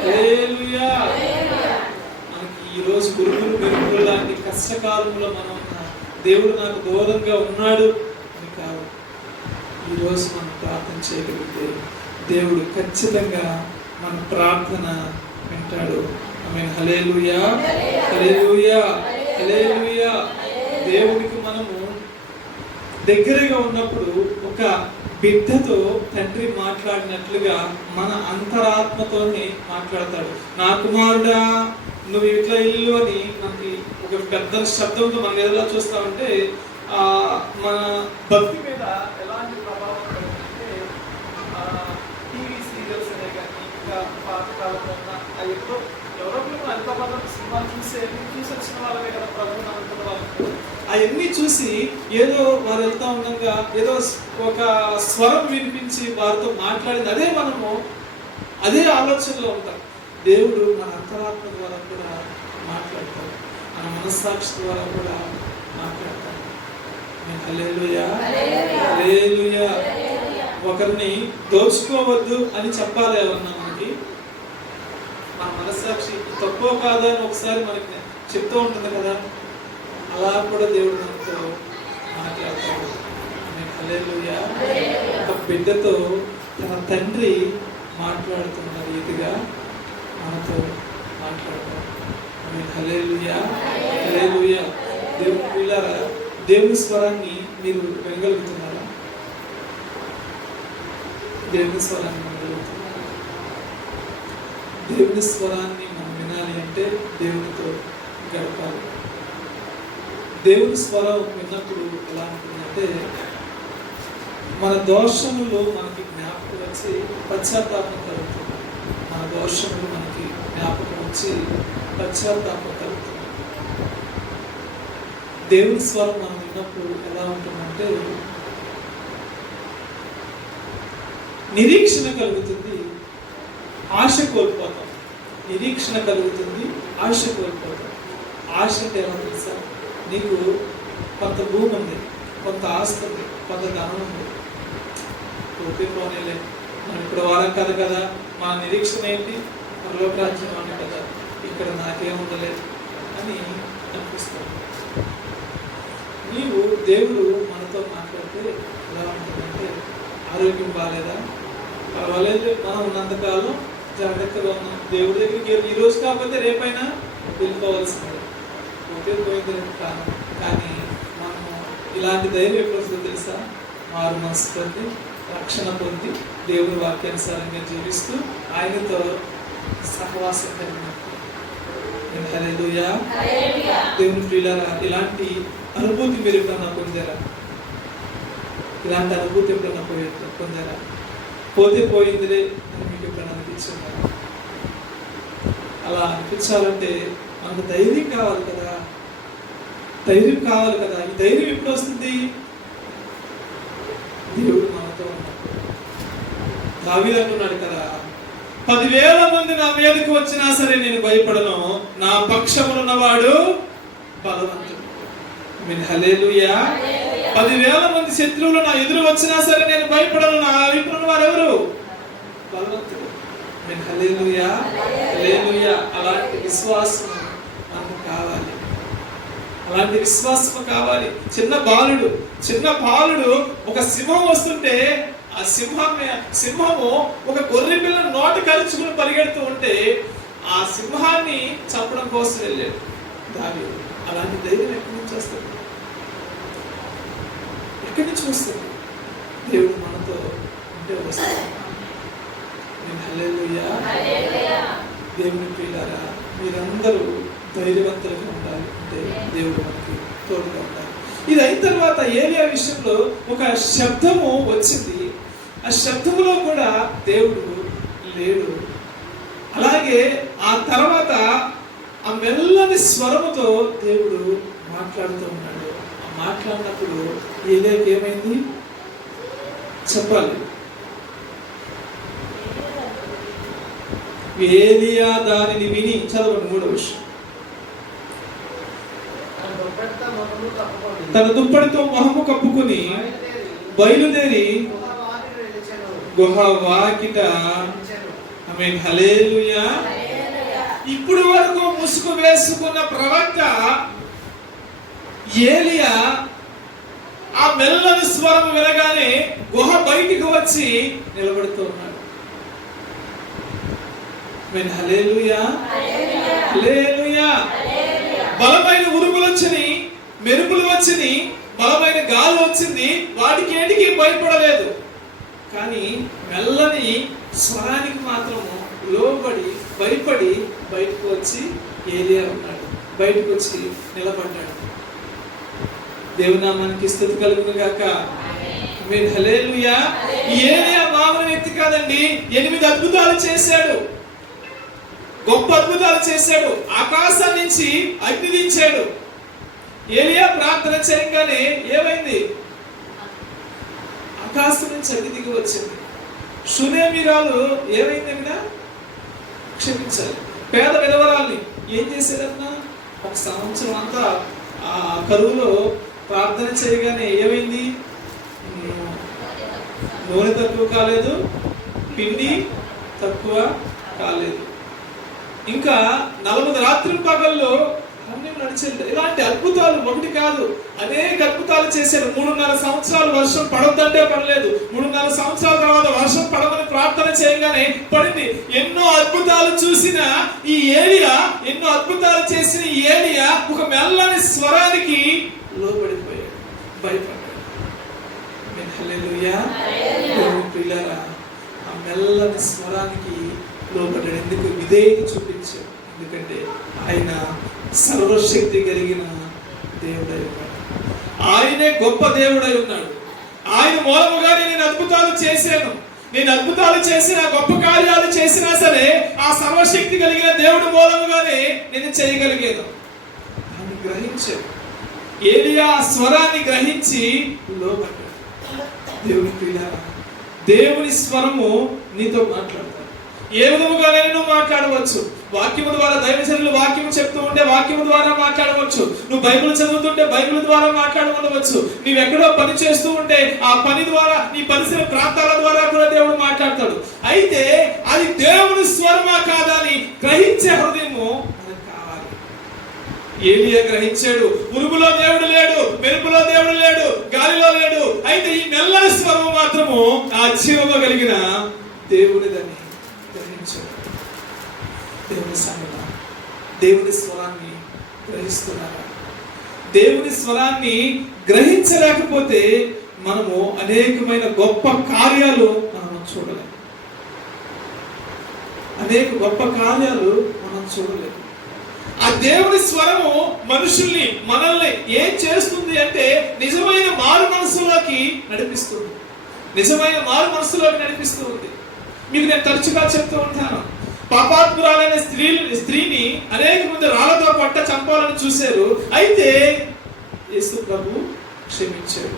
హల్లెలూయా. మనకి ఈరోజు గురుగురు మెరుగురు లాంటి కష్టకాలంలో మనం దేవుడు నాకు దూరంగా ఉన్నాడు అని కాదు. ఈరోజు మనం ప్రార్థన చేయగలిగితే దేవుడు ఖచ్చితంగా మన ప్రార్థన వింటాడు. ఆమేన్. హల్లెలూయా, హల్లెలూయా, హల్లెలూయా. దేవునికి మనము దగ్గరగా ఉన్నప్పుడు ఒక బిడ్డతో తండ్రి మాట్లాడినట్లుగా మన అంతరాత్మతోనే మాట్లాడతాడు. నా కుమారుడా నువ్వు ఇట్లా ఇల్లు అని మనకి ఒక పెద్ద శబ్దంతో మనం ఎలా చూస్తామంటే మన భక్తి మీద ఎలాంటి ప్రభావం పడుతుందంటే టీవీ సీరియల్స్ అనే కానీ ఇంకా పాతకాలంలో ఉన్న ఎవరో అంతమంది సినిమాలు చూసి వచ్చిన వాళ్ళమే కదా ప్రభుత్వం అనుకున్న వాళ్ళు. అవన్నీ చూసి ఏదో వారు వెళ్తా ఉండగా ఏదో ఒక స్వరం వినిపించి వారితో మాట్లాడింది అదే ఆలోచనలో ఉంటాం. దేవుడు మన అంతరాత్మ ద్వారా కూడా మాట్లాడతాడు, మన మనస్సాక్షి ద్వారా కూడా మాట్లాడతాడు. హల్లెలూయా, హల్లెలూయా. ఒకరిని దోచుకోవద్దు అని చెప్పాలి ఏమన్నా మనకి. మన మనస్సాక్షి తక్కువ కాదా అని ఒకసారి మనకి చెప్తూ ఉంటుంది కదా, అలా కూడా దేవుడు మనతో మాట్లాడతాడు. హల్లెలూయా. ఒక బిడ్డతో తన తండ్రి మాట్లాడుతున్న రీతిగా మనతో మాట్లాడతాడు. హల్లెలూయా, హల్లెలూయా. దేవుని పిల్లరా, దేవుని స్వరాన్ని మీరు వినగలుగుతున్నారా? దేవుని స్వరాన్ని వినగలుగుతున్నారా? దేవుని స్వరాన్ని మనం వినాలి అంటే దేవునితో గడపాలి. దేవుని స్వరం విన్నప్పుడు ఎలా ఉంటుందంటే మన దోషములు మనకి జ్ఞాపకం వచ్చి పశ్చాత్తాపం కలుగుతుంది. మన దోషములు మనకి జ్ఞాపకం వచ్చి పశ్చాత్తాపం కలుగుతుంది. దేవుని స్వరం మనం విన్నప్పుడు ఎలా ఉంటుందంటే నిరీక్షణ కలుగుతుంది, ఆశ కోల్పోతాం. నిరీక్షణ కలుగుతుంది, ఆశ కోల్పోతాం. ఆశ అంటే ఎలా తెలుసా? నీకు కొంత భూమి ఉంది, కొంత ఆస్తి ఉంది, కొంత ధనం ఉంది. పోనేలే, మనం ఇప్పుడు వారం కదా, మా నిరీక్షణ ఏంటి? పరలోక రాజ్యం అని కదా, ఇక్కడ నాకేముందలే అని అనిపిస్తాం. నీవు దేవుడు మనతో మాట్లాడితే ఎలా ఉంటుందంటే, ఆరోగ్యం బాగాలేదా? పర్వాలేదు, మనం ఉన్నంతకాలం జాగ్రత్తగా ఉన్నాం. దేవుడి దగ్గరికి ఈ రోజు కాకపోతే రేపైనా వెళ్ళిపోవాల్సిందే. పోయింది కాదు. కానీ మనము ఇలాంటి ధైర్యం ఎప్పుడు వస్తుందో తెలుసా? మారు మనసు పొంది, రక్షణ పొంది, దేవుని వాక్యానుసారంగా జీవిస్తూ ఆయనతో సహవాసం కలిగినప్పుడు. హల్లెలూయా. దేవుని ప్రియులారా, ఇలాంటి అనుభూతి మీరు ఎప్పుడన్నా పొందారా? ఇలాంటి అనుభూతి ఎప్పుడన్నా పొందారా? పోతే పోయిందిలే అని మీకు ఎప్పుడన్నా అనిపించిందా? అలా అనిపించాలంటే మనకు ధైర్యం కావాలి కదా, ధైర్యం కావాలి కదా. ఈ ధైర్యం ఎప్పుడు వస్తుంది? దేవుడు మనతో ఉన్నప్పుడు. దావీదు అంటున్నాడు కదా, 10,000 మంది నా మీదకి వచ్చినా సరే నేను భయపడను, నా పక్షమునున్నవాడు బలవంతుడు. హల్లెలూయా. 10,000 మంది శత్రువులు నా ఎదురు వచ్చినా సరే నేను భయపడను, నా వైపు ఉన్నవారు ఎవరు? బలవంతుడు. హల్లెలూయా, హల్లెలూయా. అలాంటి విశ్వాసం మనకు కావాలి, అలాంటి విశ్వాసం కావాలి. చిన్న బాలుడు ఒక సింహం వస్తుంటే ఆ సింహము ఒక గొర్రె పిల్లని నోట కరుచుకుని పరిగెడుతూ ఉంటే ఆ సింహాన్ని చంపడం కోసం వెళ్ళాడు దావీదు. అలాంటి ధైర్యం ఎక్కడి నుంచి వస్తుంది? ఎక్కడి నుంచి వస్తుంది? దేవుడు మనతో ఉంటే వస్తుంది. హల్లెలూయా. దేవుని ప్రియులారా, మీరందరూ ధైర్యవంతులుగా ఉండాలి అంటే దేవుడు మనకి తోడుగా ఉండాలి. ఇది అయిన తర్వాత ఏలియా విషయంలో ఒక శబ్దము వచ్చింది. ఆ శబ్దములో కూడా దేవుడు లేడు. అలాగే ఆ తర్వాత ఆ మెల్లని స్వరముతో దేవుడు మాట్లాడుతూ ఉన్నాడు. ఆ మాట్లాడినప్పుడు ఏలియాకి ఏమైంది? చెప్పాలి. ఏలియా దానిని విని, చదవండి 3వ విషయం. తన దుప్పటితో మొహము కప్పుకొని బయలుదేరి గుహ వాకిట. ఆమేన్, హల్లెలూయా. ఇప్పుడు వరకు ముసుగు వేసుకున్న ప్రవక్త ఏలియా ఆ మెల్లని స్వరం వినగానే గుహ బయటికి వచ్చి నిలబడుతూ ఉన్నాడు. ఆమేన్, హల్లెలూయా, హల్లెలూయా. బలమైన ఉరుములు వచ్చినాయి, మెరుపులు వచ్చినాయి, బలమైన గాలి వచ్చింది. వాటికి ఏటికి భయపడలేదు. కానీ మెల్లని స్వరానికి మాత్రము లోబడి భయపడి బయటకు వచ్చి ఏలియా ఉన్నాడు. బయటకు వచ్చి నిలబడ్డాడు. దేవునామానికి స్తుతి కలుగును గాక. ఆమేన్, హల్లెలూయా. ఏలియా మామూలు వ్యక్తి కాదండి. 8 అద్భుతాలు చేశాడు, గొప్ప అద్భుతాలు చేశాడు. ఆకాశం నుంచి అగ్ని దించాడు. ఏలియా ప్రార్థన చేయగానే ఏమైంది? ఆకాశం నుంచి అగ్ని దిగి వచ్చింది. షూనేమీరాలు ఏమైంది కదా? క్షమించాలి. పేద విధవరాల్ని ఏం చేసేదన్నా? 1 సంవత్సరం అంతా ఆ కరువులో ప్రార్థన చేయగానే ఏమైంది? నూనె తక్కువ కాలేదు, పిండి తక్కువ కాలేదు. ఇంకా 40 రాత్రుల పగల్లో నడిచేది. ఇలాంటి అద్భుతాలు ఒకటి కాదు, అనేక అద్భుతాలు చేశారు. 3.5 సంవత్సరాలు వర్షం పడొద్దంటే పడలేదు. 3.5 సంవత్సరాల తర్వాత వర్షం పడమని ప్రార్థన చేయగానే పడింది. ఎన్నో అద్భుతాలు చూసిన ఈ ఏలియా, ఎన్నో అద్భుతాలు చేసిన ఈ ఏలియా ఒక మెల్లని స్వరానికి లోబడిపోయాడు, భయపడ్డాడు. హల్లెలూయా. పిల్లరా, ఆ మెల్లని స్వరానికి లోబడ్డాడు. ఎందుకు? విధేయత చూపించాడు. ఎందుకంటే ఆయన సర్వశక్తి కలిగిన దేవుడై ఉన్నాడు. ఆయనే గొప్ప దేవుడై ఉన్నాడు. ఆయన మూలముగానే నేను అద్భుతాలు చేశాను, నేను అద్భుతాలు చేసినా, గొప్ప కార్యాలు చేసినా సరే ఆ సర్వశక్తి కలిగిన దేవుడి మూలముగానే నేను చేయగలిగాను. దాన్ని గ్రహించాడు ఏలియా. స్వరాన్ని గ్రహించి లోబడ్డాడు. దేవుని పిల్లారా, దేవుని స్వరము నీతో మాట్లాడతాడు. ఏ విధముగానే నువ్వు మాట్లాడవచ్చు. వాక్యము ద్వారా, దైవజనులు వాక్యము చెప్తూ ఉంటే వాక్యము ద్వారా మాట్లాడవచ్చు. నువ్వు బైబిల్ చదువుతుంటే బైబిల్ ద్వారా మాట్లాడవచ్చు. నీవెక్కడో పని చేస్తూ ఉంటే ఆ పని ద్వారా, నీ పరిసర ప్రాంతాల ద్వారా కూడా దేవుడు మాట్లాడతాడు. అయితే అది దేవుని స్వరమా కాదా అని గ్రహించే హృదయము మనకు కావాలి. ఏలియా గ్రహించాడు. ఉరుములో దేవుడు లేడు, మెరుపులో దేవుడు లేడు, గాలిలో లేడు. అయితే ఈ మెల్లని స్వరము మాత్రము ఆ జీవము కలిగిన దేవునిదని గ్రహించాడు. దేవుని సంగమ, దేవుని స్వరాన్ని గ్రహిస్తున్నారా? దేవుని స్వరాన్ని గ్రహించలేకపోతే మనము అనేకమైన గొప్ప కార్యాలు మనం చూడలేము. అనేక గొప్ప కార్యాలు మనం చూడలేము. ఆ దేవుని స్వరము మనుషుల్ని, మనల్ని ఏం చేస్తుంది అంటే నిజమైన మారు మనసులోకి నడిపిస్తుంది. నిజమైన మారు మనసులోకి నడిపిస్తూ ఉంది. మీకు నేను తరచుగా చెప్తూ ఉంటాను, పాపాత్మురాలైన స్త్రీని అనేక మంది రాళ్లతో పట్ట చంపాలని చూశారు. అయితే యేసు ప్రభు క్షమించాడు.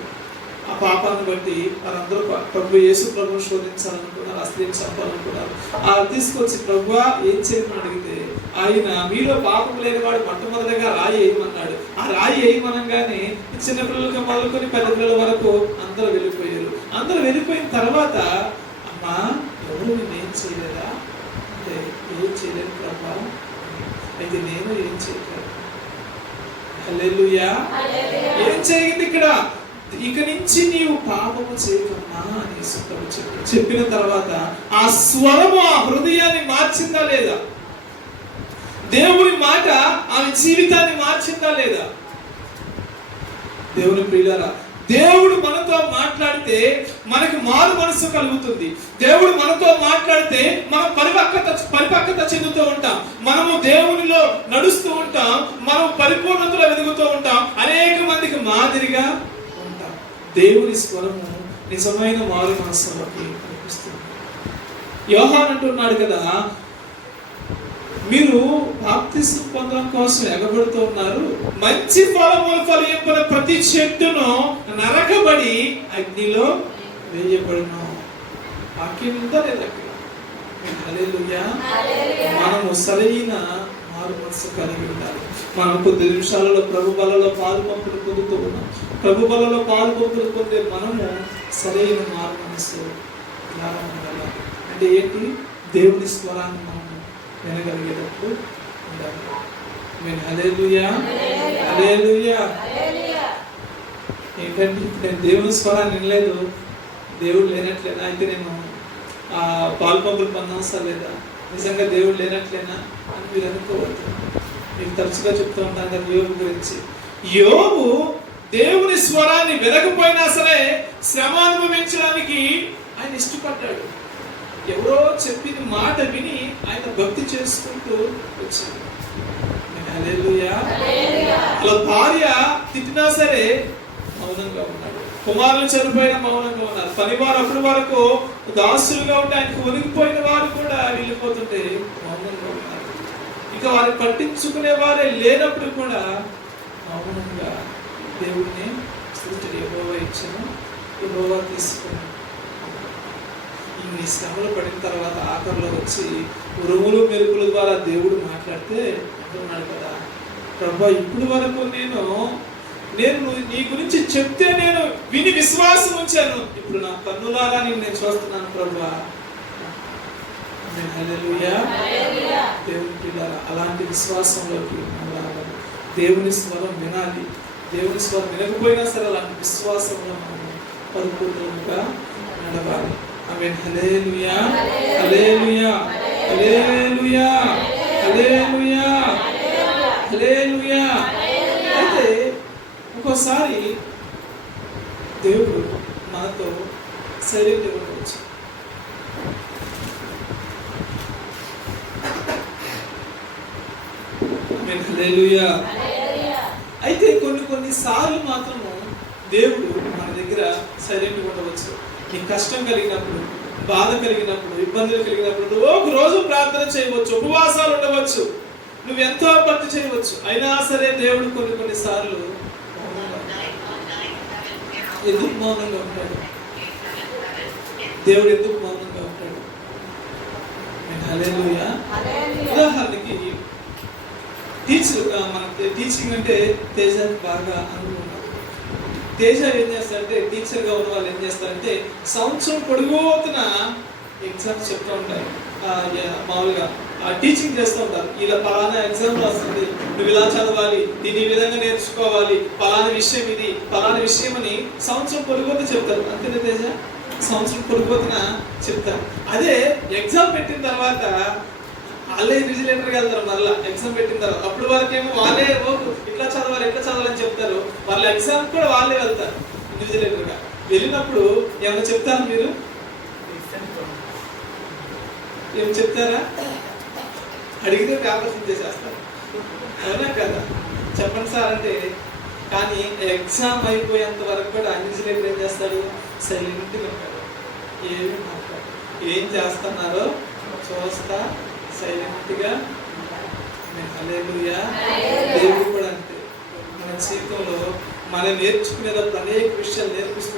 ఆ పాపాన్ని బట్టి వారందరూ ప్రభు యేసు ప్రభుని శోధించాలనుకున్నారు, ఆ స్త్రీని చంపాలనుకున్నారు. ఆ తీసుకొచ్చి ప్రభువా ఏం చేయమని అడిగితే ఆయన మీలో పాపం లేని వాడు మొట్టమొదటిగా రాయి వేయమన్నాడు. ఆ రాయి వేయమనగానే చిన్నపిల్లలకి మొదలుకొని పెద్ద పిల్లల వరకు అందరూ వెళ్ళిపోయారు. అందరూ వెళ్ళిపోయిన తర్వాత అమ్మా ఎవరు నేనేం చేయలేదా అంటే ఏం చేయలేదు ప్రభా, అయితే నేను ఏం చేయలేదు. హల్లెలూయా. ఏం చేయండి ఇక్కడ? ఇక నుంచి నీవు పాపము చేయకమ్మా అని చెప్పిన తర్వాత ఆ స్వరము ఆ హృదయాన్ని మార్చిందా లేదా? దేవుని మాట ఆమె జీవితాన్ని మార్చిందా లేదా? దేవుని ప్రియులారా, దేవుడు మనతో మాట్లాడితే మనకి మారు మనసు కలుగుతుంది. దేవుడు మనతో మాట్లాడితే మనం పరిపక్వత చెందుతూ ఉంటాం. మనము దేవునిలో నడుస్తూ ఉంటాం. మనం పరిపూర్ణతలో ఎదుగుతూ ఉంటాం. అనేక మందికి మాదిరిగా ఉంటాం. దేవుని స్వరము నిజమైన మారు మనసులోకి కనిపిస్తుంది. యోహాను అంటున్నాడు కదా, మీరు బాప్తిస్మం పొందడం కోసం ఎగబడుతూ ఉన్నారు. మంచి ఫలములు ఫలింపని ప్రతి చెట్టును నరకబడి అగ్నిలో వేయబడిన వాక్యం ఉందా లేదా? హల్లెలూయా. మనము సరైన మారు మనసు కలిగి ఉండాలి. మనం కొద్ది నిమిషాలలో ప్రభు బలలో పాలు పంపులు పొందుతూ ఉన్నాం. ప్రభు బలలో పాలు పంపులు పొందే మనము సరైన మారు మనసు ఉండాలి. అంటే ఏంటి? దేవుని స్వరాన్ని మనం వినగలిగేటప్పుడు ఉండాలి. హల్లెలూయా, హల్లెలూయా. ఏంటంటే నేను దేవుని స్వరాన్ని వినలేదు, దేవుడు లేనట్లేనా, అయితే నేను పాలు పంపులు పొందవసరం లేదా, నిజంగా దేవుడు లేనట్లేనా అని మీరు అనుకోవద్దు. మీకు తరచుగా చెప్తూ ఉంటాను కదా యోబు గురించి. యోబు దేవుని స్వరాన్ని వినకపోయినా సరే శ్రమ అనుభవించడానికి ఆయన ఇష్టపడ్డాడు. ఎవరో చెప్పిన మాట విని ఆయన భక్తి చేసుకుంటూ వచ్చాడు. హల్లెలూయా. అలా భార్య తిట్టినా సరే మౌనంగా ఉన్నాడు. కుమారులు చనిపోయిన మౌనంగా ఉన్నారు. పనివారు అప్పటి వరకు దాసులుగా ఉంటే ఆయనకు ఒదిగిపోయిన వారు కూడా వెళ్ళిపోతుంటే మౌనంగా ఉన్నారు. ఇక వారిని పట్టించుకునే వారే లేనప్పుడు కూడా మౌనంగా దేవుడిని స్తుతించారు. యెహోవా ఇచ్చాను, యెహోవా తీసుకున్నాను. ఇన్ని శ్రమలు పడిన తర్వాత ఆఖరిలో వచ్చి ఉరుములు మెరుపుల ద్వారా దేవుడు మాట్లాడితే అంటున్నాడు కదా, ప్రభా ఇప్పుడు వరకు నేను నీ గురించి చెప్తే నేను విని విశ్వాసం ఉంచాను, ఇప్పుడు నా కన్నులారా నేను చూస్తున్నాను ప్రభా. హల్లెలూయా. దేవుని పిల్లరా, అలాంటి విశ్వాసంలోకి రావాలి. దేవుని స్వరం వినాలి. దేవుని స్వరం వినకపోయినా సరే అలాంటి విశ్వాసంలో మనం పరిపూర్ణంగా నడవాలి. ఆమేన్. హల్లెలూయా, హల్లెలూయా, హల్లెలూయా, హల్లెలూయా, హల్లెలూయా. అయితే ఒక్కోసారి దేవుడు మనతో సైలెంట్ ఉండవచ్చు. హల్లెలూయా. అయితే కొన్ని సార్లు మాత్రము దేవుడు మన దగ్గర సైలెంట్ ఉండవచ్చు. నీకు కష్టం కలిగినప్పుడు, బాధ కలిగినప్పుడు, ఇబ్బందులు కలిగినప్పుడు ఒక రోజు ప్రార్థన చేయవచ్చు, ఉపవాసాలు ఉండవచ్చు, నువ్వు ఎంతో భక్తి చేయవచ్చు. అయినా సరే దేవుడు కొన్ని సార్లు ఎందుకు మౌనంగా ఉంటాడు? దేవుడు ఎందుకు మౌనంగా ఉంటాడు? హల్లెలూయా. ఉదాహరణకి మనకి టీచింగ్ అంటే తేజానికి బాగా అనుభవం. తేజ ఏం చేస్తారంటే, టీచర్గా ఉన్న వాళ్ళు ఏం చేస్తారంటే సంవత్సరం పొడుగుతున్న ఎగ్జామ్స్ చెప్తూ ఉంటారు. మామూలుగా టీచింగ్ చేస్తూ ఉంటారు. ఇలా పలానా ఎగ్జామ్ వస్తుంది, నువ్వు ఇలా చదవాలి, దీన్ని ఈ విధంగా నేర్చుకోవాలి, పలానా విషయం ఇది, పలానా విషయం అని సంవత్సరం పొడుగుతూ చెప్తారు. అంతేనా తేజ? సంవత్సరం పొడుగుతున్న చెప్తారు. అదే ఎగ్జామ్ పెట్టిన తర్వాత వాళ్ళే విజిలేటర్గా వెళ్తారు. మళ్ళీ ఎగ్జామ్ పెట్టిన తర్వాత అప్పుడు వరకేమో వాళ్ళే ఇట్లా చదవాలని చెప్తారు. వాళ్ళ ఎగ్జామ్ కూడా వాళ్ళే వెళ్తారు విజిలేటర్గా. వెళ్ళినప్పుడు ఏమైనా చెప్తారు? మీరు ఏం చెప్తారా? అడిగితే పేపర్స్ ఇచ్చేసేస్తారు. అవునా కదా? చెప్పండి సార్ అంటే. కానీ ఎగ్జామ్ అయిపోయేంత వరకు కూడా ఇన్విజిలేటర్ ఏం చేస్తాడు? సైలెంట్గా ఉంటాడు. ఏమి మాట్లాడు, ఏం చేస్తున్నారో చూస్తా సైలెంట్గా. హల్లెలూయా. దేవుడు కూడా అంతే. మన జీవితంలో మనం నేర్చుకునేటప్పుడు అనేక విషయాలు నేర్పిస్తూ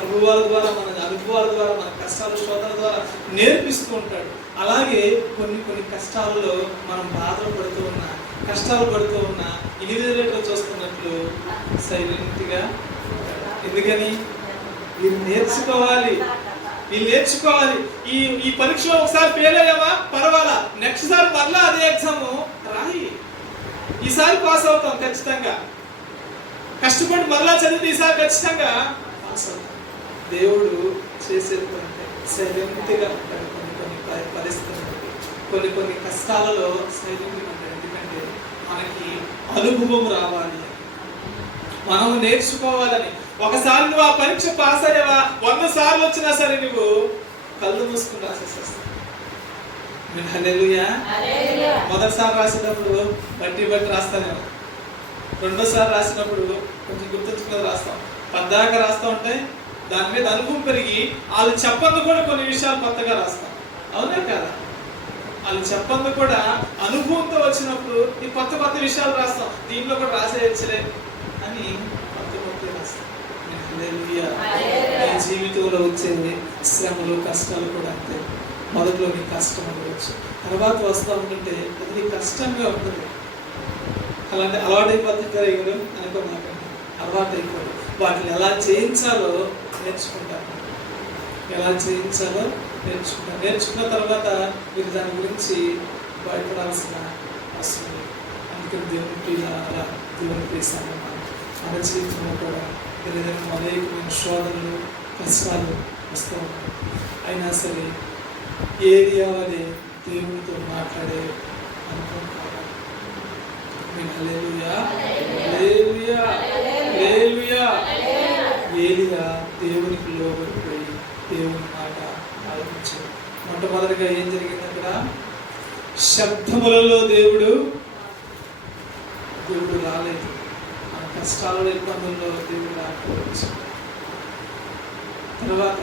అనుభవాల ద్వారా, మన కష్టాల శోధన ద్వారా నేర్పిస్తూ ఉంటాడు. అలాగే కొన్ని కష్టాలలో మనం బాధలు పడుతూ ఉన్నా, కష్టాలు పడుతూ ఉన్నా ఇన్విజిలేటర్ చూస్తున్నట్లు సైలెంట్గా. ఎందుకని? వీళ్ళు నేర్చుకోవాలి. ఈ పరీక్షలో ఒకసారి ఫెయిల్ అయ్యావా పర్వాలా, నెక్స్ట్ సారి మళ్ళా అదే ఎగ్జామ్ రాయి, ఈసారి పాస్ అవుతాం ఖచ్చితంగా. కష్టపడి మళ్ళా చదివితే ఈసారి ఖచ్చితంగా పాస్ అవుతాం. దేవుడు చేసేది సైలెంట్గా ఉంటాడు. కొన్ని పరిస్థితులు, కొన్ని కష్టాలలో సైలెంట్గా ఉంటాడు. ఎందుకంటే మనకి అనుభవం రావాలి, మనం నేర్చుకోవాలని. ఒకసారి నువ్వు ఆ పరీక్ష పాస్ అయ్యావా, 100 సార్లు వచ్చినా సరే నువ్వు కళ్ళు మూసుకుని రాసేస్తావు. హల్లెలూయా. మొదటిసారి రాసేటప్పుడు బట్టి రాస్తానేమో, రెండోసారి రాసినప్పుడు కొంచెం గుర్తుంచుకుని రాస్తాం, పద్దాక రాస్తూ ఉంటే దాని మీద అనుభవం పెరిగి వాళ్ళు చెప్పందు కూడా కొన్ని విషయాలు కొత్తగా రాస్తాం. అవునా కదా? వాళ్ళు చెప్పందు కూడా అనుభవంతో వచ్చినప్పుడు ఈ కొత్త విషయాలు రాస్తాం. దీంట్లో కూడా రాసేయచ్చులే అని కొత్త రాస్తాం. జీవితంలో వచ్చే శ్రమలు కష్టాలు కూడా అంతే. మొదట్లో నీ కష్టం ఉండవచ్చు, తర్వాత వస్తూ ఉంటుంటే అది నీ కష్టంగా ఉంటుంది. అలాంటి అలవాటైపోతుంటారు ఎవరు అనుకోమాకండి, అలవాటైపోయి వాటిని ఎలా చేయించాలో నేర్చుకుంటారు. ఎలా చేయించాలో నేర్చుకున్న తర్వాత మీరు దాని గురించి భయపడాల్సిన అవసరం లేదు. అందుకని దేవునికి మన జీవితంలో కూడా ఏదైనా అనేకమైన శోధనలు కష్టాలు వస్తూ ఉంటాయి. అయినా సరే ఏది అవ్వాలి దేవునితో మాట్లాడే అనుకుంటున్నాను. ఏలియా దేవునికి లోబడిపోయి దేవుని మాట ఆలోచించాడు. మొట్టమొదటిగా ఏం జరిగింది అక్కడ? శబ్దములలో దేవుడు రాలేదు. మన కష్టాలలో ఇబ్బందుల్లో దేవుడు రాకపోవచ్చు. తర్వాత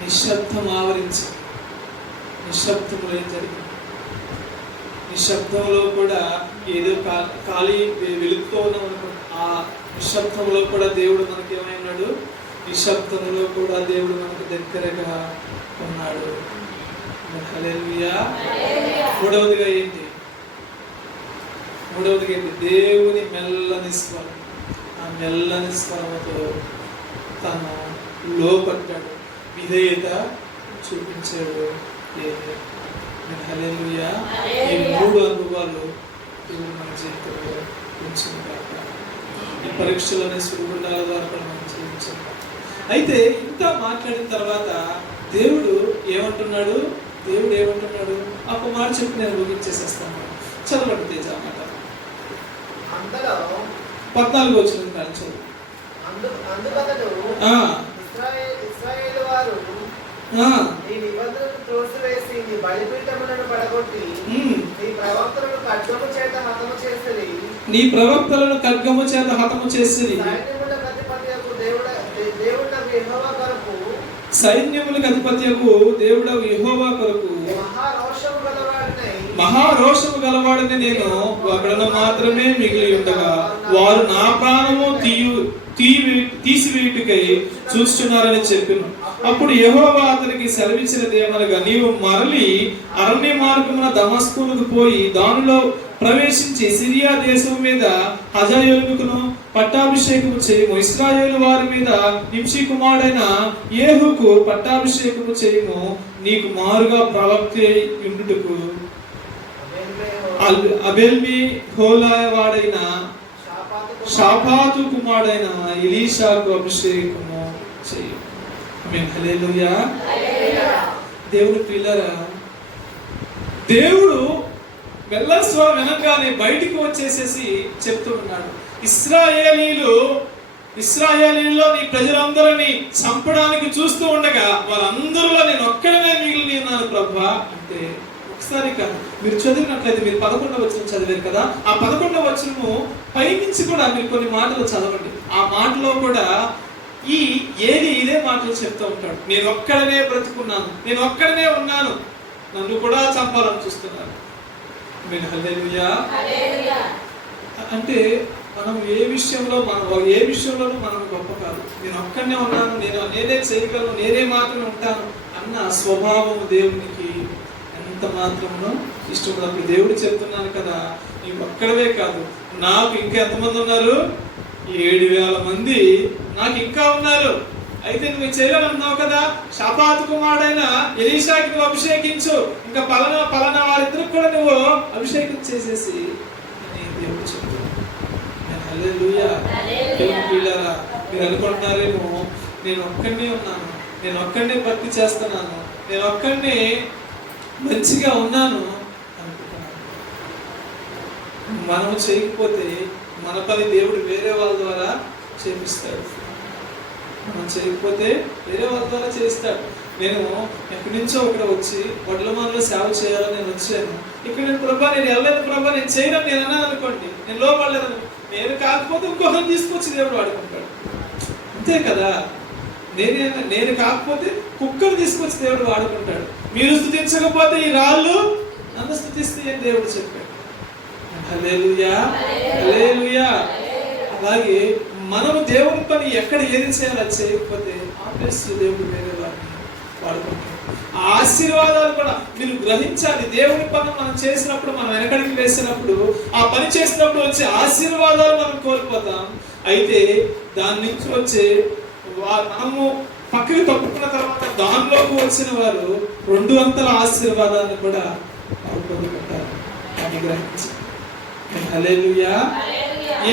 నిశ్శబ్దం ఆవరించి నిశ్శబ్దములో ఏం జరిగింది? నిశ్శబ్దంలో కూడా ఏదో ఖాళీ వెలుగుతూ ఉన్నాం అనుకోండి, ఆ నిశ్శబ్దంలో కూడా దేవుడు మనకి ఏమైనాడు? నిశ్శబ్దంలో కూడా దేవుడు మనకు దగ్గరగా ఉన్నాడు. హల్లెలూయా. మూడవదిగా ఏంటి? దేవుని మెల్లని స్వరం. ఆ మెల్లని స్వరంతో తను లోపడ్డాడు, విధేయత చూపించాడు. హల్లెలూయా. ఈ మూడు అనుభవాలు దేవుడు మన జీవితంలో ఉంచుకుంటారు. ఈ పరీక్షలోనే సుగుండాల ద్వారా మనం జీవించాం. అయితే ఇంత మాట్లాడిన తర్వాత దేవుడు ఏమంటున్నాడు? ఒక మాట చెప్పి నేను ముగించేసేస్తాను. చదవండి తేజ మాట. 14 వచ్చిన కానీ చదువు. ఇశ్రాయేలు వారు నీ నిబంధనను త్రోసివేసి నీ బలిపీఠములను పడగొట్టి నీ ప్రవక్తలను ఖడ్గము చేత హతము చేసిరి. సైన్యములకు అధిపత్యకు దేవుడగు యెహోవా కొరకు మహారోషము గలవాడని నేను ఒకడను మాత్రమే మిగిలి ఉండగా వారు నా ప్రాణము తీసివేయుటకై చూస్తున్నారని చెప్పాను. అప్పుడు యెహోవా అతనికి సెలవిచ్చినది ఏమనగా, నీవు మరలి అరణ్య మార్గమున దమస్కునకు పోయి దానిలో ప్రవేశించి సిరియా దేశం మీద హజాయేలుకును పట్టాభిషేకము చేయము. ఇశ్రాయేలు వారి మీద నింషి కుమారుడైన యేహూకు పట్టాభిషేకము చేయము. నీకు మారుగా ప్రవక్త యుండుటకు అబెల్మి హోలా వాడైన షాపాతు కుమారుడైన ఎలీషాకు అభిషేకము చేయు. హల్లెలూయా. దేవుని పిల్లరా, దేవుడు మెల్లస్వ వెనకానే బయటికి వచ్చేసేసి చెప్తూ ఉన్నాడు, ఇశ్రాయేలీలో నీ ప్రజలందరినీ చంపడానికి చూస్తూ ఉండగా వాళ్ళందరిలో నేను ఒక్కడనే మిగిలి ఉన్నాను ప్రభువా అంటే. ఒకసారి కాదు, మీరు చదివినట్లయితే మీరు 11వ వచనం చదివారు కదా, ఆ 11వ వచనము పైనుంచి కూడా మీరు కొన్ని మాటలు చదవండి. ఆ మాటలో కూడా ఇదే మాటలు చెప్తూ ఉంటాడు. నేను ఒక్కడనే బ్రతుకున్నాను, నేను ఒక్కడనే ఉన్నాను, నన్ను కూడా చంపాలని చూస్తున్నాను. హల్లెలూయా. అంటే మనం ఏ విషయంలోనూ మనం గొప్ప కాదు. నేను ఒక్కడనే ఉన్నాను, నేనే చేయగలను, నేనే మాత్రమే ఉంటాను అన్న స్వభావం దేవునికి ఎంత మాత్రమో ఇష్టం. అప్పుడు దేవుడు చెప్తున్నాను కదా, నీవు ఒక్కడవే కాదు, నాకు ఇంకా ఎంతమంది ఉన్నారు? 7,000 మంది నాకు ఇంకా ఉన్నారు. అయితే నువ్వు చేయాలన్నావు కదా, షాపాతు కుమారుడైన ఎలీషాకి నువ్వు అభిషేకించు, ఇంకా పలానా వారిద్దరికి కూడా నువ్వు అభిషేకం చేసేసి అని దేవుడు చెప్తున్నాడు. హల్లెలూయా. మీరు అనుకుంటున్నారేమో నేను ఒక్కడినే ఉన్నాను, నేను ఒక్కడినే భక్తి చేస్తున్నాను, నేను ఒక్కడినే మంచిగా ఉన్నాను అనుకుంటున్నాను. మనం చేయకపోతే మన పని దేవుడు వేరే వాళ్ళ ద్వారా చేపిస్తాడు. మనం చేయకపోతే వేరే వాళ్ళ ద్వారా చేస్తాడు. నేను ఎక్కడి నుంచో ఇక్కడ వచ్చి వడ్లమాలలో సేవ చేయాలని నేను వచ్చాను. ఇక్కడ నేను ప్రభా నేను వెళ్ళలేదు, ప్రభా నేను చేయను నేను అన్నాను అనుకోండి, నేను లోపడలేదు, నేను కాకపోతే ఇంకొకరిని తీసుకొచ్చి దేవుడు వాడుకుంటాడు. అంతే కదా. నేను కాకపోతే కుక్కలు తీసుకొచ్చి దేవుడు వాడుకుంటాడు. మీరు స్తుతించకపోతే ఈ రాళ్ళు నన్ను స్తుతిస్తాయి అని దేవుడు చెప్పాడు. హల్లెలూయా, హల్లెలూయా. అలాగే మనము దేవుని పని ఎక్కడ ఏది చేయాలో అది చేయకపోతే ఆబ్వియస్లీ దేవుడు వేరే వారిని వాడుకుంటాడు. ఆ ఆశీర్వాదాలు కూడా మీరు గ్రహించాలి. దేవుని పని మనం చేసినప్పుడు, మనం వెనకడికి వేసినప్పుడు, ఆ పని చేసినప్పుడు వచ్చే ఆశీర్వాదాలు మనం కోల్పోతాం. అయితే దాని నుంచి వచ్చే మనము పక్కకి తప్పుకున్న తర్వాత దానిలోకి వచ్చిన వారు 200 ఆశీర్వాదాన్ని కూడా పొందుకుంటారు. అని గ్రహించి హల్లెలూయా.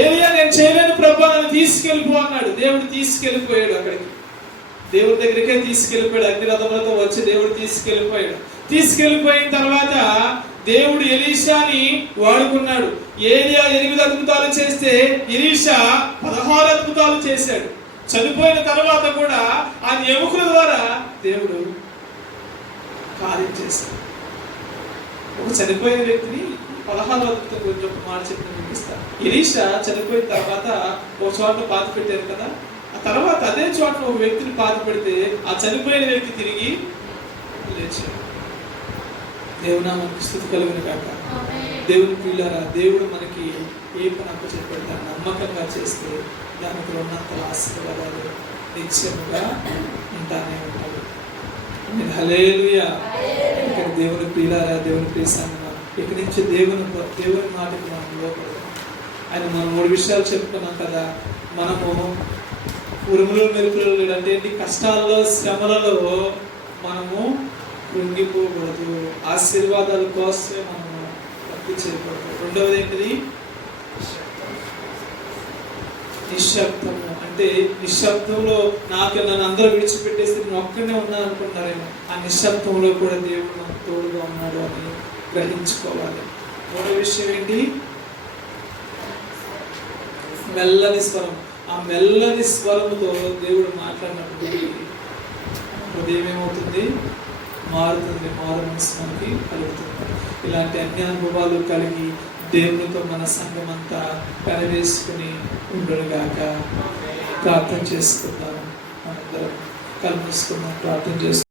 ఏలియా నేను చేయలేను ప్రభువా, నన్ను తీసుకెళ్ళిపో అన్నాడు. దేవుడు తీసుకెళ్ళిపోయాడు. అక్కడికి దేవుడి దగ్గరికే తీసుకెళ్ళిపోయాడు. అగ్నిరథములతో వచ్చి దేవుడు తీసుకెళ్ళిపోయాడు. తీసుకెళ్ళిపోయిన తర్వాత దేవుడు ఎలీషాని వాడుకున్నాడు. ఏలియా 8 అద్భుతాలు చేస్తే ఎలీషా 16 అద్భుతాలు చేశాడు. చనిపోయిన తర్వాత కూడా ఆ ఎముకల ద్వారా దేవుడు కార్యం చేశాడు. ఒక చనిపోయిన వ్యక్తిని 16 అద్భుతం గురించి ఒక మాట చెప్పి వినిపిస్తాను. ఎలీషా చనిపోయిన తర్వాత ఒక చోట పాతి పెట్టారు కదా, ఆ తర్వాత అదే చోట ఒక వ్యక్తిని పాతి పెడితే ఆ చనిపోయిన వ్యక్తి తిరిగి లేచాడు. దేవునామానికి స్తుతి కలుగును గాక. దేవుని పిల్లరా, దేవుడు మనకి ఏ పని అప్పు చెప్పాడు దాన్ని నమ్మకంగా చేస్తే దానికి 200 ఆశీర్వాదాలు నిత్యముగా ఉంటానే ఉంటాడు. హల్లెలూయా. ఇక్కడ దేవుని పిల్లరా, దేవుని ప్రియసంగమా, ఇక్కడి నుంచి దేవుని మాటకి మనం లోపడదాం. ఆయన మనం 3 విషయాలు చెప్పుకున్నాం కదా. మనము ఉరుములు మెరుపులు అంటే ఏంటి, కష్టాల్లో శ్రమలలో మనము కృంగిపోకూడదు. ఆశీర్వాదాల కోసమే మనము భక్తి చేయకూడదు. రెండవది ఏంటిది, నిశ్శబ్దము. అంటే నిశ్శబ్దంలో నన్ను అందరూ విడిచిపెట్టేసి నేను ఒక్కనే ఉన్నాను అనుకుంటారేమో. ఆ నిశ్శబ్దంలో కూడా దేవుడు మనకు తోడుగా ఉన్నాడు అని గ్రహించుకోవాలి. మూడో విషయం ఏంటి, మెల్లని స్వరం. ఆ మెల్లని స్వరముతో దేవుడు మాట్లాడినప్పుడు హృదయం ఏమవుతుంది, మారుతుంది, మారు మనసు మనకి కలుగుతుంది. ఇలాంటి అన్ని అనుభవాలు కలిగి దేవునితో మన సంఘం అంతా పెనవేసుకుని ఉండడుగాక. ప్రార్థన చేసుకుందాం. మనందరం కలుసుకుందాం, ప్రార్థన చేసుకుందాం.